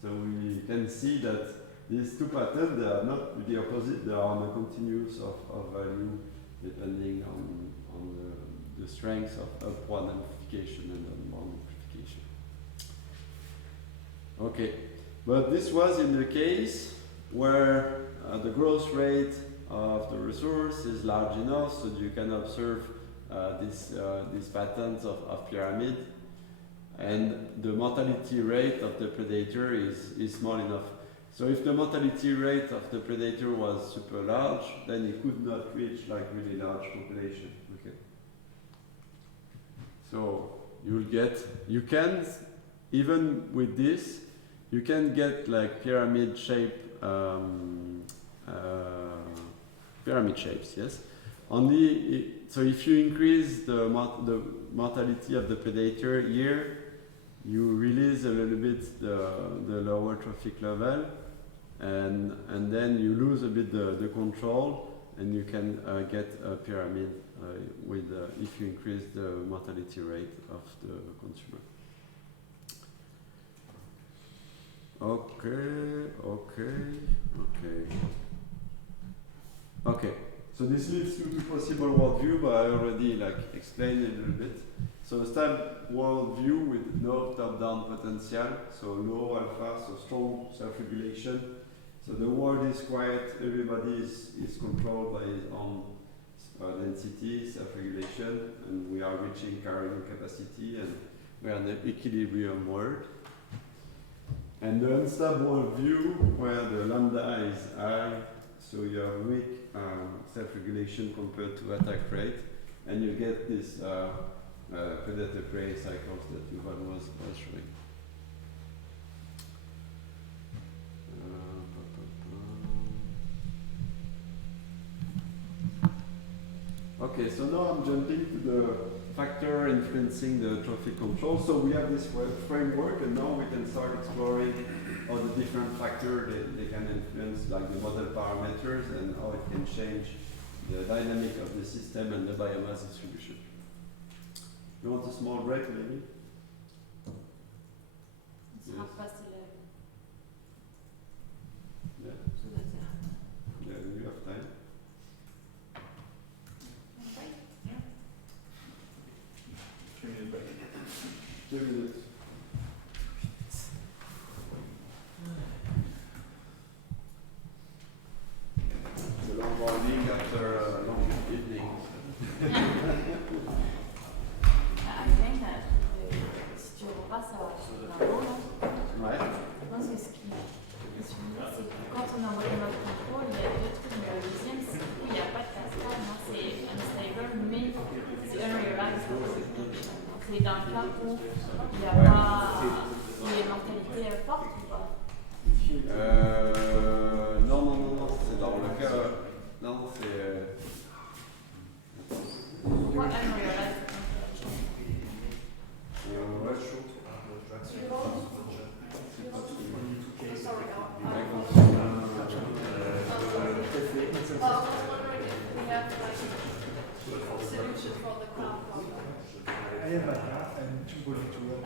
So we can see that these two patterns, they are not the opposite, they are on a continuous of value depending on the strength of upward amplification and downward amplification. Okay, but this was in the case where the growth rate of the resource is large enough so that you can observe these patterns of pyramid, and the mortality rate of the predator is small enough. So if the mortality rate of the predator was super large, then it could not reach like really large population. Okay. So you can, even with this, you can get like pyramid shape, pyramid shapes, yes. Only so if you increase the mortality of the predator here, you release a little bit the lower trophic level, and then you lose a bit the control, and you can get a pyramid with if you increase the mortality rate of the consumer. Okay. So this leads to two possible worldview, but I already like explained it a little bit. So a stable worldview with no top-down potential, so low alpha, so strong self-regulation. So the world is quiet, everybody is controlled by his own density, self-regulation, and we are reaching carrying capacity, and we are in the equilibrium world. And the unstable view, where the lambda is high, so you have weak self-regulation compared to attack rate, and you get this predator-prey cycles that Yuval was showing. Okay, so now I'm jumping to the factor influencing the trophic control. So we have this framework, and now we can start exploring all the different factors they can influence, like the model parameters, and how it can change the dynamic of the system and the biomass distribution. You want a small break, maybe? It's Yes. 11:30. Yeah, So that's it. yeah, you have time. Okay. 3-minute break. 2 minutes. It's a long morning after a long evening. I think that si tu repasses à l'avant, Ouais. je pense que ce qui est souligné, c'est que quand on envoie le mode contrôle, il y a deux trucs. Mais le deuxième, c'est qu'il n'y a pas de cascade, hein, c'est unstable, mais c'est unrealized. Donc c'est dans le cas où il n'y a pas une mortalité forte ou pas. Non, c'est dans le cas. Non, c'est. Pourquoi unrealized? Ouais, chaud. Solution for the crown problem. I have a graph and two body to work.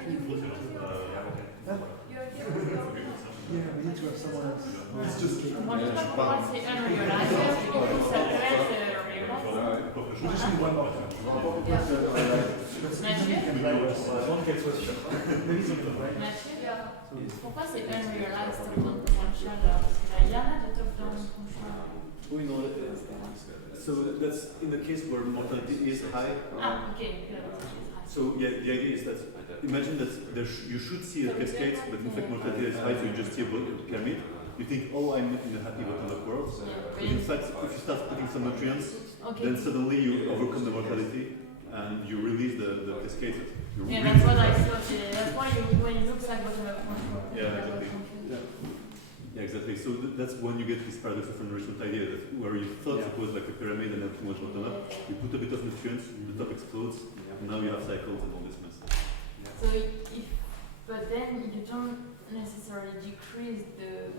Yeah, we need to have someone else. It's just kidding. Moi, je sais pas pourquoi c'est unrealized, et du coup, ça peut être realized. We just need one more time. Mathieu, pourquoi c'est unrealized top-down potential alors? Parce que là, il y en a de top-down potential. We know that. So that's in the case where mortality is high. Ah, ok. So yeah, the idea is that imagine that you should see a cascade, but in fact mortality is high, so you just see a pyramid. You think, oh, I'm in a happy bottomless world. But in fact, if you start putting some nutrients, then suddenly you overcome the mortality and you release the cascade. Yeah, that's what I thought. That's why when it looks like bottom-up control. Yeah, exactly. Yeah, exactly. So that's when you get this paradox of enrichment idea, that where you thought it was like a pyramid and not too much bottom up. You put a bit of nutrients, the top explodes, and now you have cycles and all this mess. So but then you don't necessarily decrease the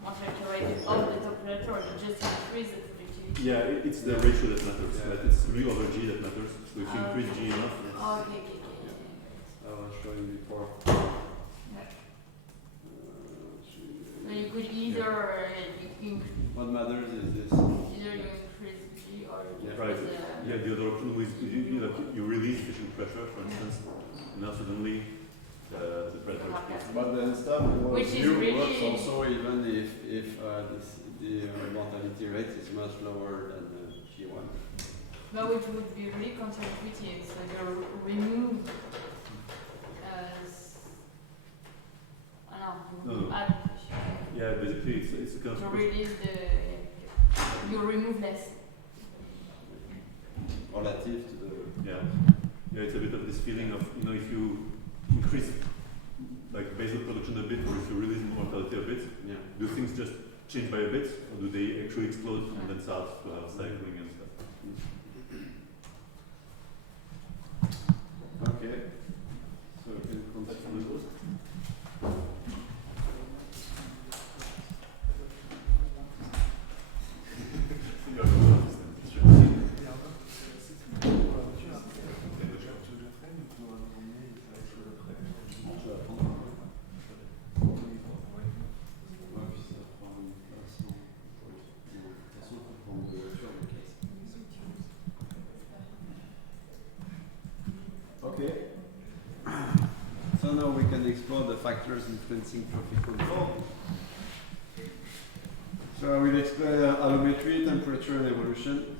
mortality rate of the top predator, you just increase the productivity. Yeah, it's the ratio that matters. Right? It's U over G that matters. So if you increase G enough, Okay. I was showing before. So you could either what matters is this. either you increase G or you Right. decrease Yeah, the other option is you release sufficient pressure, for instance, and now suddenly the pressure explodes. But the unstable Which is view really- works also even if the mortality rate is much lower than G1. but which would be really counterintuitive. So you remove No. add Yeah, basically it's a kind to of release you remove less. Relative to the. yeah, it's a bit of this feeling of if you increase like basal production a bit, or if you release mortality a bit, do things just change by a bit, or do they actually explode and then start to have cycling and stuff? Okay. So we can continue. Ok, can explore the factors influencing trophic control. So I will explain allometry, temperature, and evolution.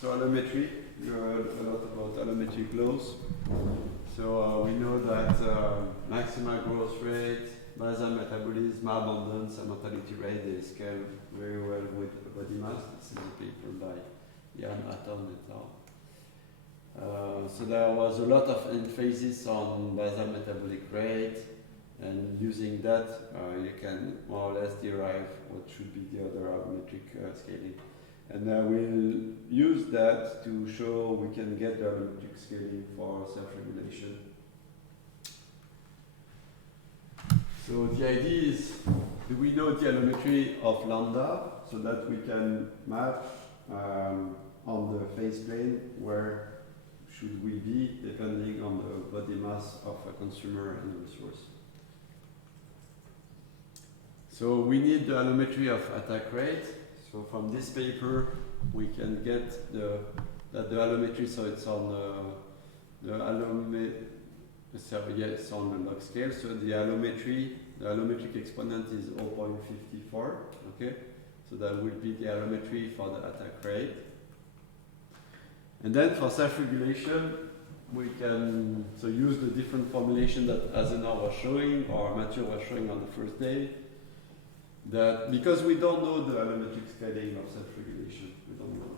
So allometry, you heard a lot about allometric laws. So we know that maximal growth rate, basal metabolism, abundance, and mortality rate, they scale very well with body mass. This is a paper by Arnaud et al. So there was a lot of emphasis on basal metabolic rate, and using that you can more or less derive what should be the other allometric scaling. And I will use that to show we can get the allometric scaling for self-regulation. So the idea is, do we know the allometry of lambda so that we can map on the phase plane where should we be depending on the body mass of a consumer and a resource. So we need the allometry of attack rate. So from this paper we can get the allometry, so it's on the it's on the log scale. So the allometric exponent is 0.54. Okay, so that will be the allometry for the attack rate. And then for self-regulation, we can use the different formulation that Arnaud was showing or Mathieu was showing on the first day. That because we don't know the allometric scaling of self-regulation, we don't know.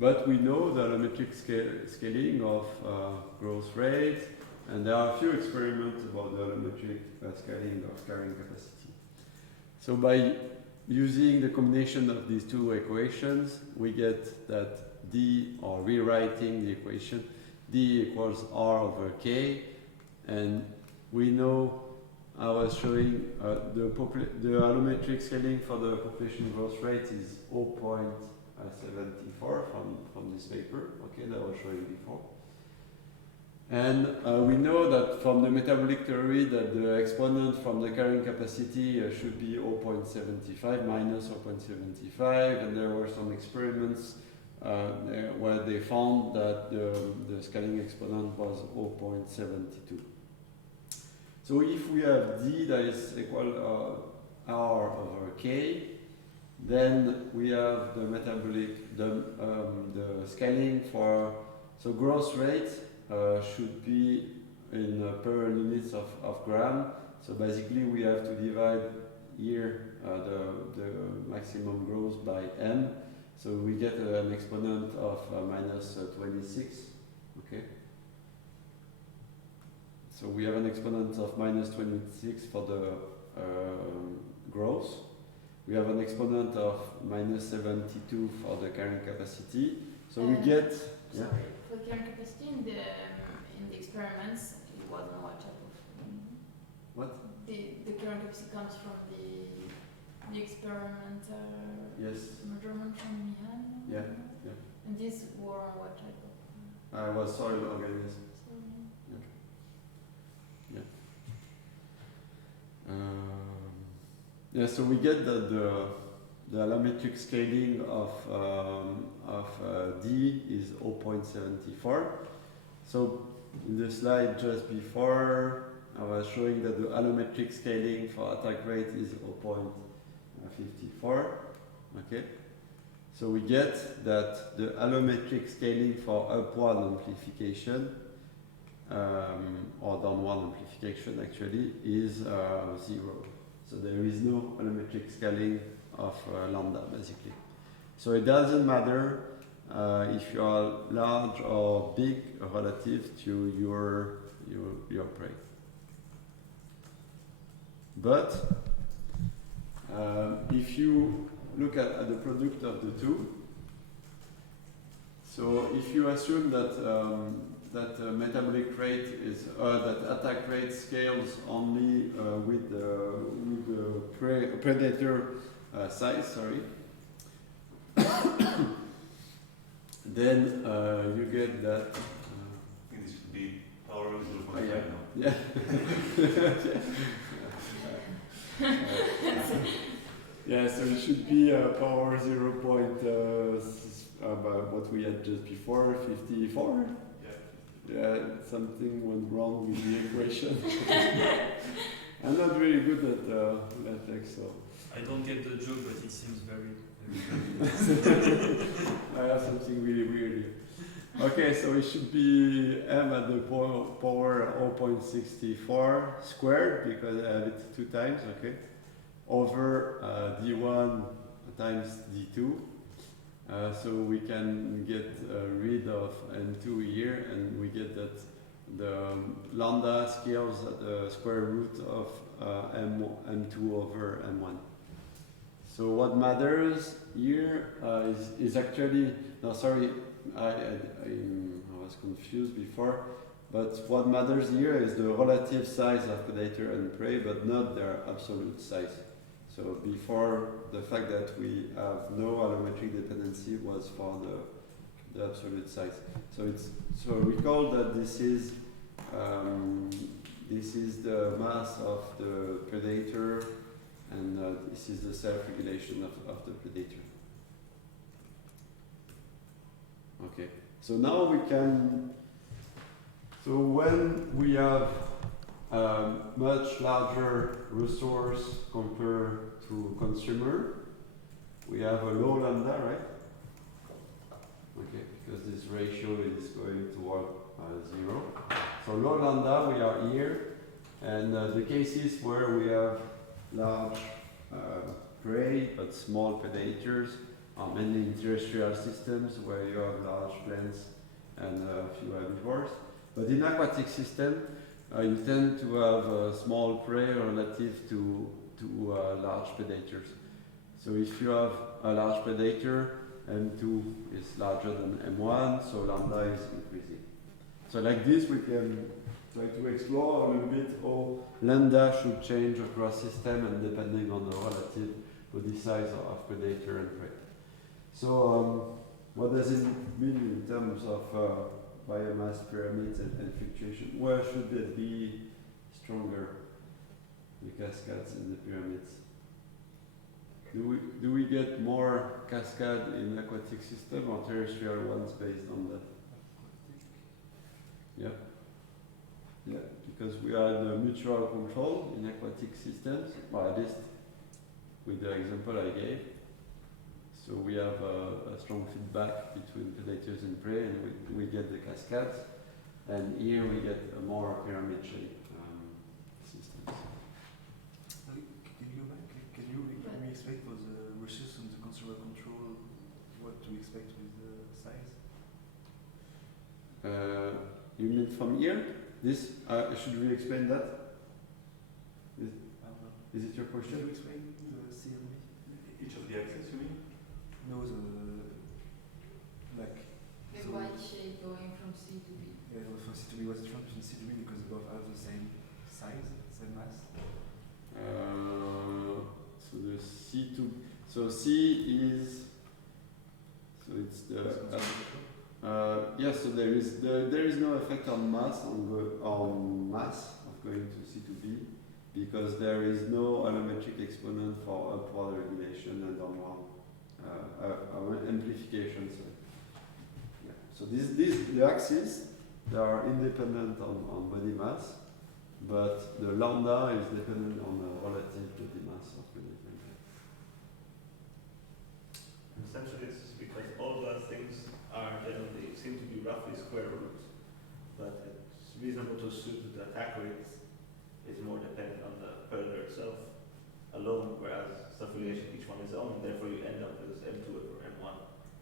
But we know the allometric scaling of growth rate, and there are a few experiments about the allometric scaling of carrying capacity. So by using the combination of these two equations, we get that D, or rewriting the equation, D equals R over K, and we know I was showing the allometric scaling for the population growth rate is 0.74 from this paper, okay, that I was showing before. And we know that from the metabolic theory that the exponent from the carrying capacity should be 0.75 minus 0.75, and there were some experiments where they found that the scaling exponent was 0.72. So if we have D that is equal R over K, then we have the metabolic, the scaling for, so growth rate should be in per units of gram. So basically we have to divide here the maximum growth by M. So we get an exponent of minus 26, okay? So we have an exponent of minus 26 for the growth. We have an exponent of minus 72 for the carrying capacity. So we get... Sorry, for the carrying capacity in the experiments, it wasn't what type of... What? The carrying capacity comes from the experimental measurement from Milan? Yeah. And these were what type of... was soil organism. So we get that the allometric scaling of D is 0.74. So in the slide just before, I was showing that the allometric scaling for attack rate is 0.54. Okay. So we get that the allometric scaling for upward amplification or downward amplification actually is 0. So there is no allometric scaling of lambda basically. So it doesn't matter if you are large or big relative to your prey. But if you look at the product of the two, so if you assume that that metabolic rate is that attack rate scales only with the predator size, sorry, then you get that. I think this should be power 0.5 now. Yeah. Yeah, so it should be power 0. What we had just before, 54. Yeah, something went wrong with the equation. I'm not really good at latex, so. I don't get the joke, but it seems very. I have something really weird here. Okay, so it should be m at the power 0.64 squared, because I have it 2 times, okay, over d1 times d2. So we can get rid of m2 here, and we get that the lambda scales at the square root of m2 over m1. So what matters here is actually, no, sorry, I was confused before, but what matters here is the relative size of predator and prey, but not their absolute size. So before, the fact that we have no allometric dependency was for the absolute size. So recall that this is the mass of the predator, and this is the self-regulation of the predator. Okay, so now we can, so when we have much larger resource compared to consumer, we have a low lambda, right? Okay, because this ratio is going toward 0. So low lambda, we are here, and the cases where we have large prey but small predators are mainly in terrestrial systems where you have large plants and a few herbivores. But in aquatic system, you tend to have small prey relative to large predators. So if you have a large predator, M2 is larger than M1, so lambda is increasing. So like this, we can try to explore a little bit how lambda should change across system and depending on the relative body size of predator and prey. So what does it mean in terms of biomass pyramids and fluctuation? Where should there be stronger, the cascades in the pyramids? Do we get more cascade in aquatic system or terrestrial ones based on that? Yeah. Yeah, because we are in a mutual control in aquatic systems, or at least with the example I gave. So we have a strong feedback between predators and prey, and we get the cascades. And here we get a more pyramid shape systems. Can you expect for the resource and the consumer control what to expect with the size? You mean from here? This should we explain that? Is it your question? Can you explain the CLB? Each of the axes, you mean? No, the white shape going from C to B. Yeah, from C to B. What's different between C to B because they both have the same size, same mass? So the C is it's the yes. So there is no effect on mass on mass of going to C to B because there is no allometric exponent for upward regulation and downward amplification. So the axes, they are independent on body mass, but the lambda is dependent on the relative body mass of the different. Essentially, it's because all those things are generally seem to be roughly square roots, but it's reasonable to assume that the attack rate is more dependent on the predator itself alone, whereas self-regulation each one is own, and therefore you end up with this M2 over M1.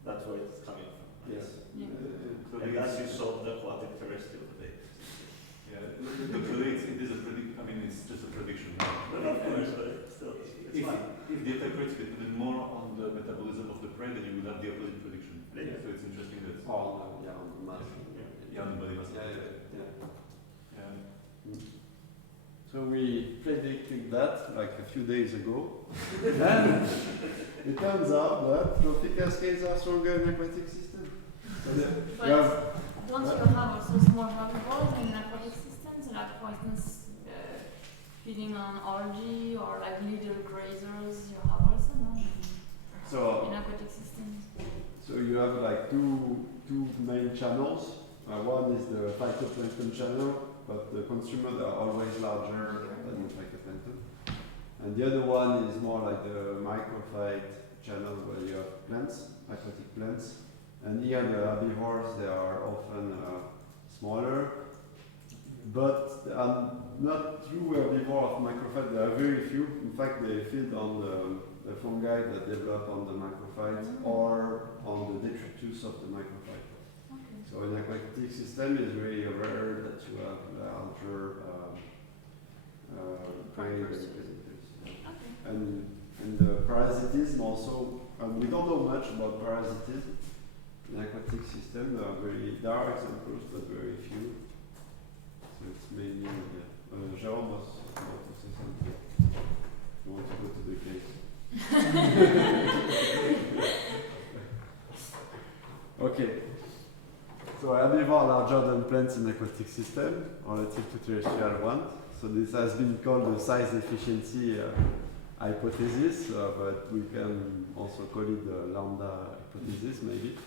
That's where it's coming from. Yes. And as you solve the aquatic terrestrial debate. Yeah, the predict, it is a predict. I mean, it's just a prediction. Well, of course, but still, it's fine. If the attack rate depended more on the metabolism of the prey, then you would have the opposite prediction. Yeah. So it's interesting that. On the mass. Yeah, on the body mass. Yeah. So we predicted that like a few days ago. And it turns out that trophic cascades are stronger in aquatic systems. So but don't you have also small herbivores in aquatic systems, like for instance feeding on algae or like little grazers you have also, no? So in aquatic systems. So you have like two main channels One is the phytoplankton channel, but the consumers are always larger than the phytoplankton. And the other one is more like the microphyte channel where you have plants, aquatic plants. And here the herbivores, they are often smaller, but they are not true herbivores of microphyte. There are very few. In fact, they feed on the fungi that develop on the microphyte or on the detritus of the microphyte. Okay. So in aquatic system, it's very rare that you have larger prey than predators. Okay. And the parasitism also, we don't know much about parasitism in aquatic system. There are examples, but very few. So it's mainly, Jérôme was about to say something. You want to go to the case? Okay. So herbivores are larger than plants in aquatic system relative to terrestrial one. So this has been called the size efficiency hypothesis, but we can also call it the lambda hypothesis maybe.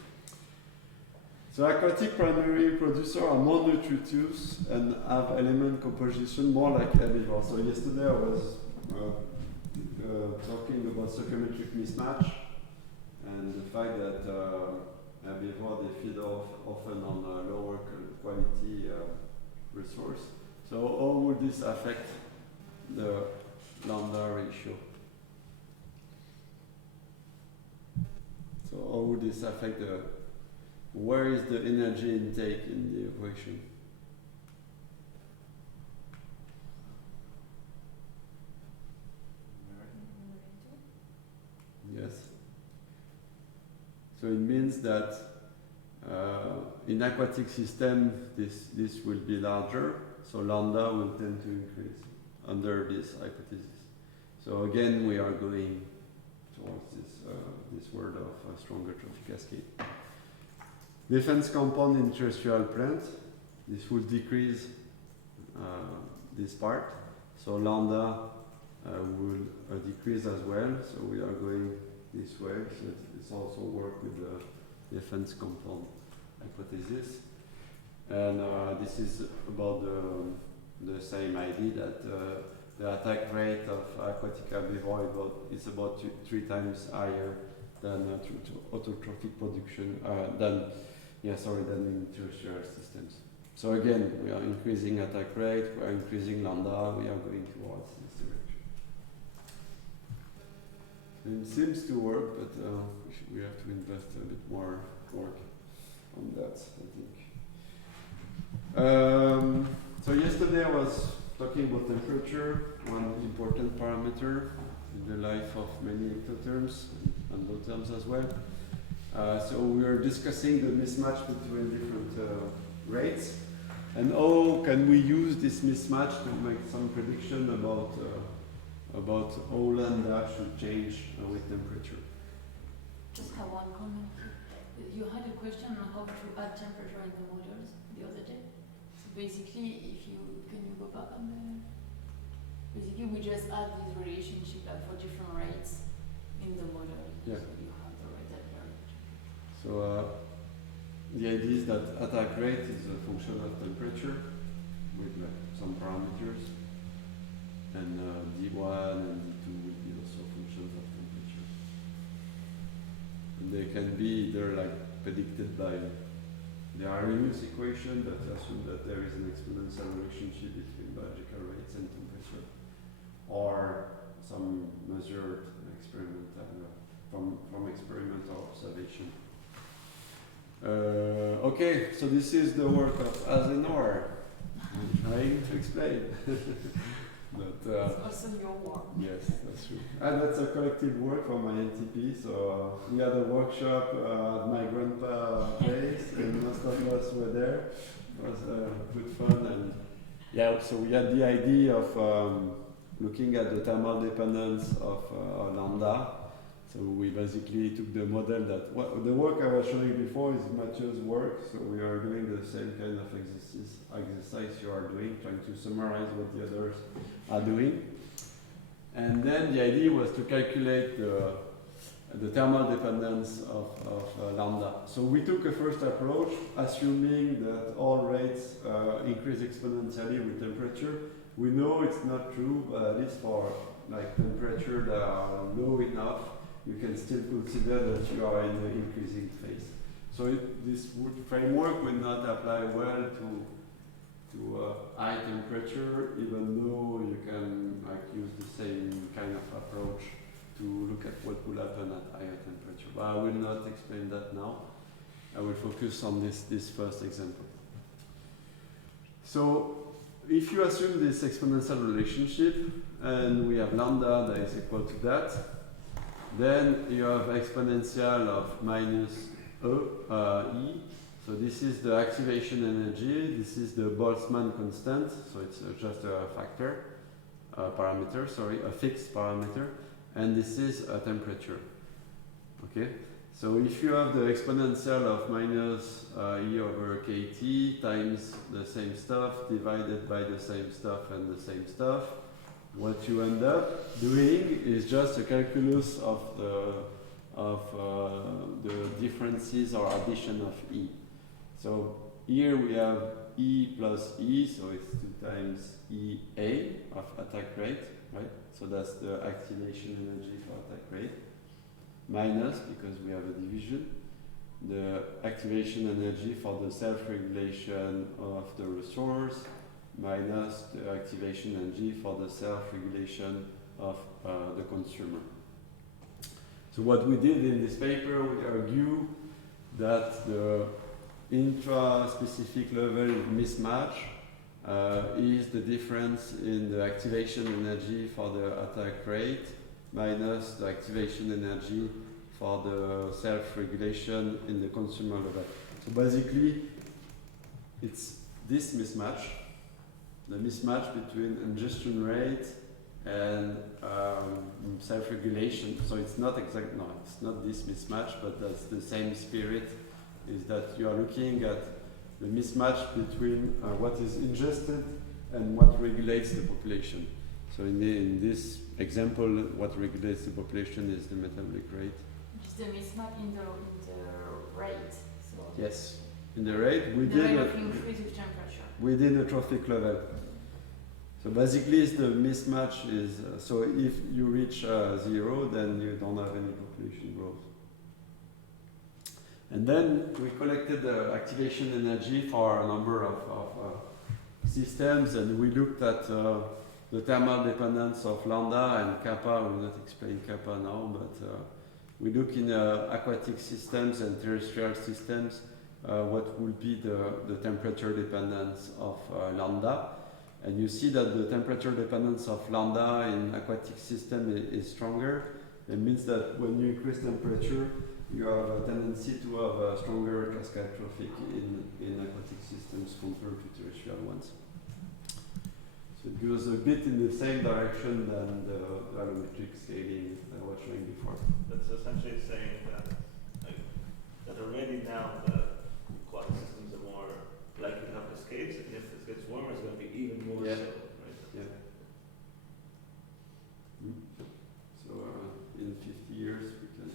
So aquatic primary producers are more nutritious and have element composition more like herbivores. So yesterday I was talking about stoichiometric mismatch and the fact that herbivores they feed often on a lower quality resource. So how would this affect the lambda ratio? So how would this affect where is the energy intake in the equation? Yes. So it means that in aquatic system this will be larger, so lambda will tend to increase under this hypothesis. So again we are going towards this word of a stronger trophic cascade. Defense compound in terrestrial plants, this will decrease this part, so lambda will decrease as well, so we are going this way, so it's also work with the defense compound hypothesis. And this is about the same idea that the attack rate of aquatic herbivore is about 3 times higher than autotrophic production than in terrestrial systems. So again, we are increasing attack rate, we are increasing lambda, we are going towards this direction. It seems to work, but we have to invest a bit more work on that, I think. So yesterday I was talking about temperature, one important parameter in the life of many ectotherms and endotherms as well. So we are discussing the mismatch between different rates and how can we use this mismatch to make some prediction about how lambda should change with temperature. Just have one comment. You had a question on how to add temperature in the models the other day. So basically, can you go back on the? Basically, we just add this relationship like for different rates in the model. Yeah. So you have the rate that variable. So the idea is that attack rate is a function of temperature with some parameters, and D1 and D2 will be also functions of temperature. And they can be either predicted by the Arrhenius equation that assumes that there is an exponential relationship between biological rates and temperature, or some measured experimental from experimental observation. Okay, so this is the work of Azenor. I'm trying to explain. But, It's also your work. yes, that's true. And that's a collective work from INTP. So we had a workshop at my grandpa's place, and most of us were there. It was good fun, and yeah. So we had the idea of looking at the thermal dependence of lambda. So we basically took the model that the work I was showing before is Mathieu's work. So we are doing the same kind of exercise you are doing, trying to summarize what the others are doing. And then the idea was to calculate the the thermal dependence of lambda. So we took a first approach assuming that all rates increase exponentially with temperature. We know it's not true, but at least for like temperature that are low enough, you can still consider that you are in the increasing phase. So this framework will not apply well to high temperature, even though you can like use the same kind of approach to look at what will happen at higher temperature. But I will not explain that now. I will focus on this first example. So if you assume this exponential relationship, and we have lambda that is equal to that, then you have exponential of minus E. So this is the activation energy, this is the Boltzmann constant, so it's just a parameter, a fixed parameter, and this is a temperature. Okay? So if you have the exponential of minus E over kT times the same stuff divided by the same stuff and the same stuff, what you end up doing is just a calculus of the differences or addition of E. So here we have E plus E, so it's 2 times EA of attack rate, right? So that's the activation energy for attack rate, minus, because we have a division, the activation energy for the self-regulation of the resource, minus the activation energy for the self-regulation of the consumer. So what we did in this paper, we argue that the intra-specific level mismatch is the difference in the activation energy for the attack rate minus the activation energy for the self-regulation in the consumer level. So basically, it's this mismatch, the mismatch between ingestion rate and self-regulation. So it's not it's not this mismatch, but that's the same spirit, is that you are looking at the mismatch between what is ingested and what regulates the population. So in this example, what regulates the population is the metabolic rate. Just the mismatch in the rate. So yes, in the rate we the did rate of increase of temperature within a trophic level. So basically, the mismatch is so if you reach 0, then you don't have any population growth. And then we collected the activation energy for a number of systems, and we looked at the thermal dependence of lambda and kappa. I will not explain kappa now, but we look in aquatic systems and terrestrial systems what will be the temperature dependence of lambda. And you see that the temperature dependence of lambda in aquatic system is stronger. It means that when you increase temperature, you have a tendency to have a stronger cascade trophic in aquatic systems compared to terrestrial ones. So it goes a bit in the same direction than the allometric scaling I was showing before. That's essentially saying that, that already now the aquatic systems are more likely to have cascades, and if it gets warmer, it's going to be even more so, right? Yeah. So in 50 years, we can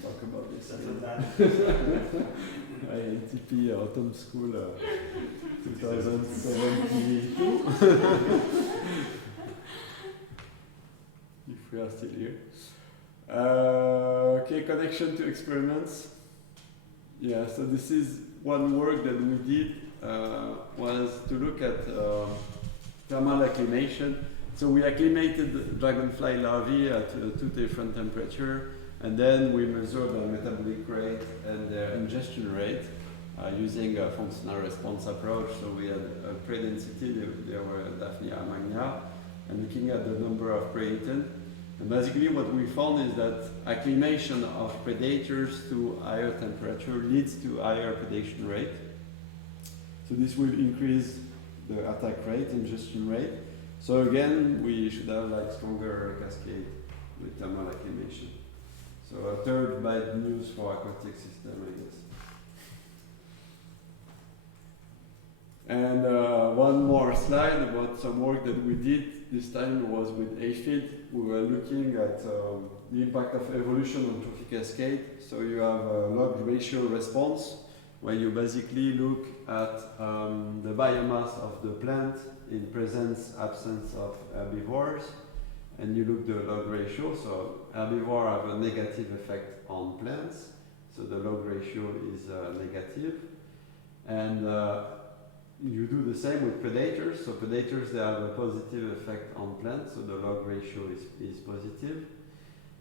talk about this. INTP Autumn School 2072. If we are still here. Okay, connection to experiments. Yeah, so this is one work that we did was to look at thermal acclimation. So we acclimated dragonfly larvae at 2 different temperatures, and then we measured the metabolic rate and their ingestion rate using a functional response approach. So we had a prey density, they were Daphnia magna, and looking at the number of prey eaten. And basically what we found is that acclimation of predators to higher temperature leads to higher predation rate. So this will increase the attack rate, ingestion rate. So again, we should have like stronger cascade with thermal acclimation. So a third bad news for aquatic system, I guess. And one more slide about some work that we did this time was with aphid. We were looking at the impact of evolution on trophic cascade. So you have a log ratio response, where you basically look at the biomass of the plant in presence, absence of herbivores, and you look the log ratio. So herbivores have a negative effect on plants, so the log ratio is negative. And you do the same with predators. So predators, they have a positive effect on plants, so the log ratio is positive.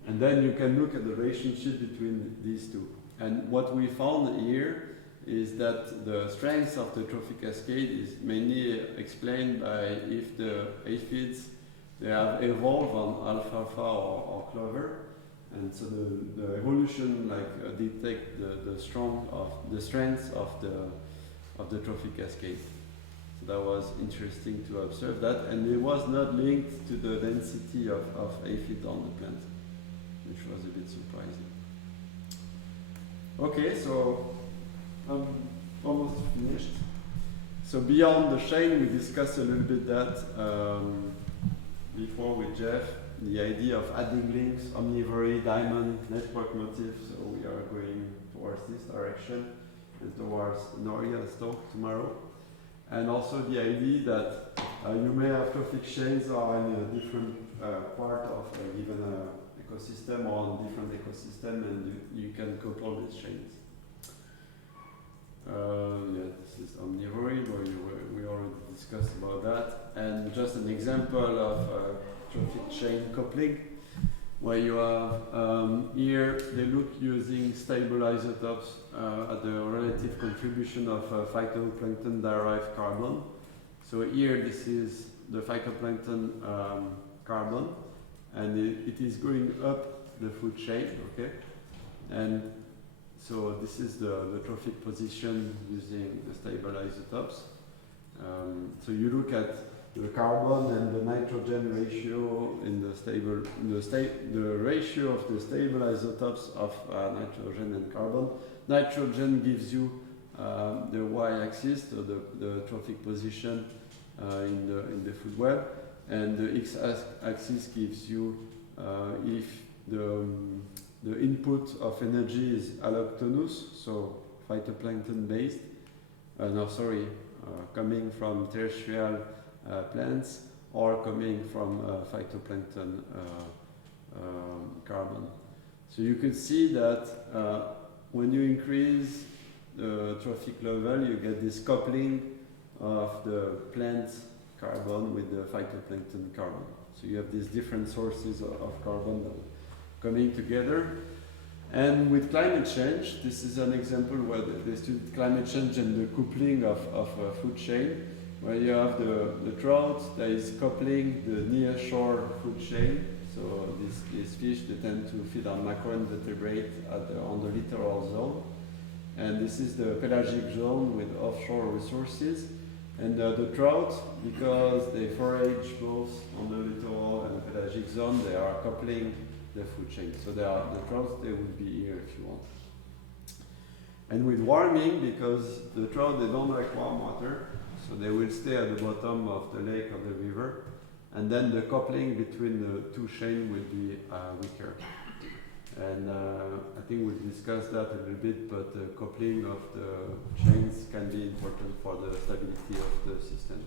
And then you can look at the relationship between these two. And what we found here is that the strength of the trophic cascade is mainly explained by if the aphids, they have evolved on alfalfa or clover, and so the evolution detect the strength of the trophic cascade. So that was interesting to observe that, and it was not linked to the density of aphid on the plant, which was a bit surprising. Okay, so I'm almost finished. So beyond the chain, we discussed a little bit that before with Jeff, the idea of adding links, omnivory, diamond, network motif. So we are going towards this direction and towards Noria's talk tomorrow. And also the idea that you may have trophic chains or in a different part of a given ecosystem or on different ecosystem, and you can couple these chains. Yeah, this is omnivory, but we already discussed about that. And just an example of trophic chain coupling, where you have here they look using stable isotopes at the relative contribution of phytoplankton derived carbon. So here this is the phytoplankton carbon, and it is going up the food chain, okay? And so this is the trophic position using the stable isotopes. So you look at the carbon and the nitrogen ratio in the ratio of the stable isotopes of nitrogen and carbon. Nitrogen gives you the y-axis, so the trophic position in the food web, and the x-axis gives you if the input of energy is allochthonous, so phytoplankton based. Coming from terrestrial plants or coming from phytoplankton carbon. So you could see that when you increase the trophic level, you get this coupling of the plant carbon with the phytoplankton carbon. So you have these different sources of carbon coming together. And with climate change, this is an example where they studied climate change and the coupling of a food chain, where you have the trout that is coupling the near shore food chain. So these fish, they tend to feed on macroinvertebrate on the littoral zone. And this is the pelagic zone with offshore resources. And the trout, because they forage both on the littoral and the pelagic zone, they are coupling the food chain. So the trouts, they would be here if you want. And with warming, because the trout, they don't like warm water, so they will stay at the bottom of the lake or the river, and then the coupling between the two chains will be weaker. And I think we've discussed that a little bit, but the coupling of the chains can be important for the stability of the system.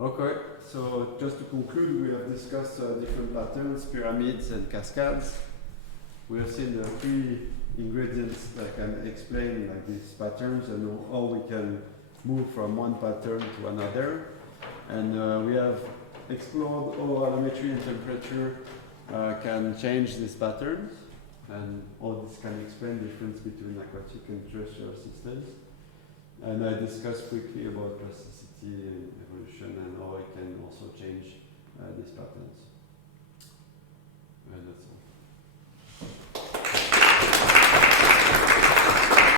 Okay, so just to conclude, we have discussed different patterns, pyramids and cascades. We have seen the three ingredients that can explain these patterns and how we can move from one pattern to another. And we have explored how allometry and temperature can change these patterns, and all this can explain the difference between aquatic and terrestrial systems. And I discussed quickly about plasticity and evolution and how it can also change these patterns.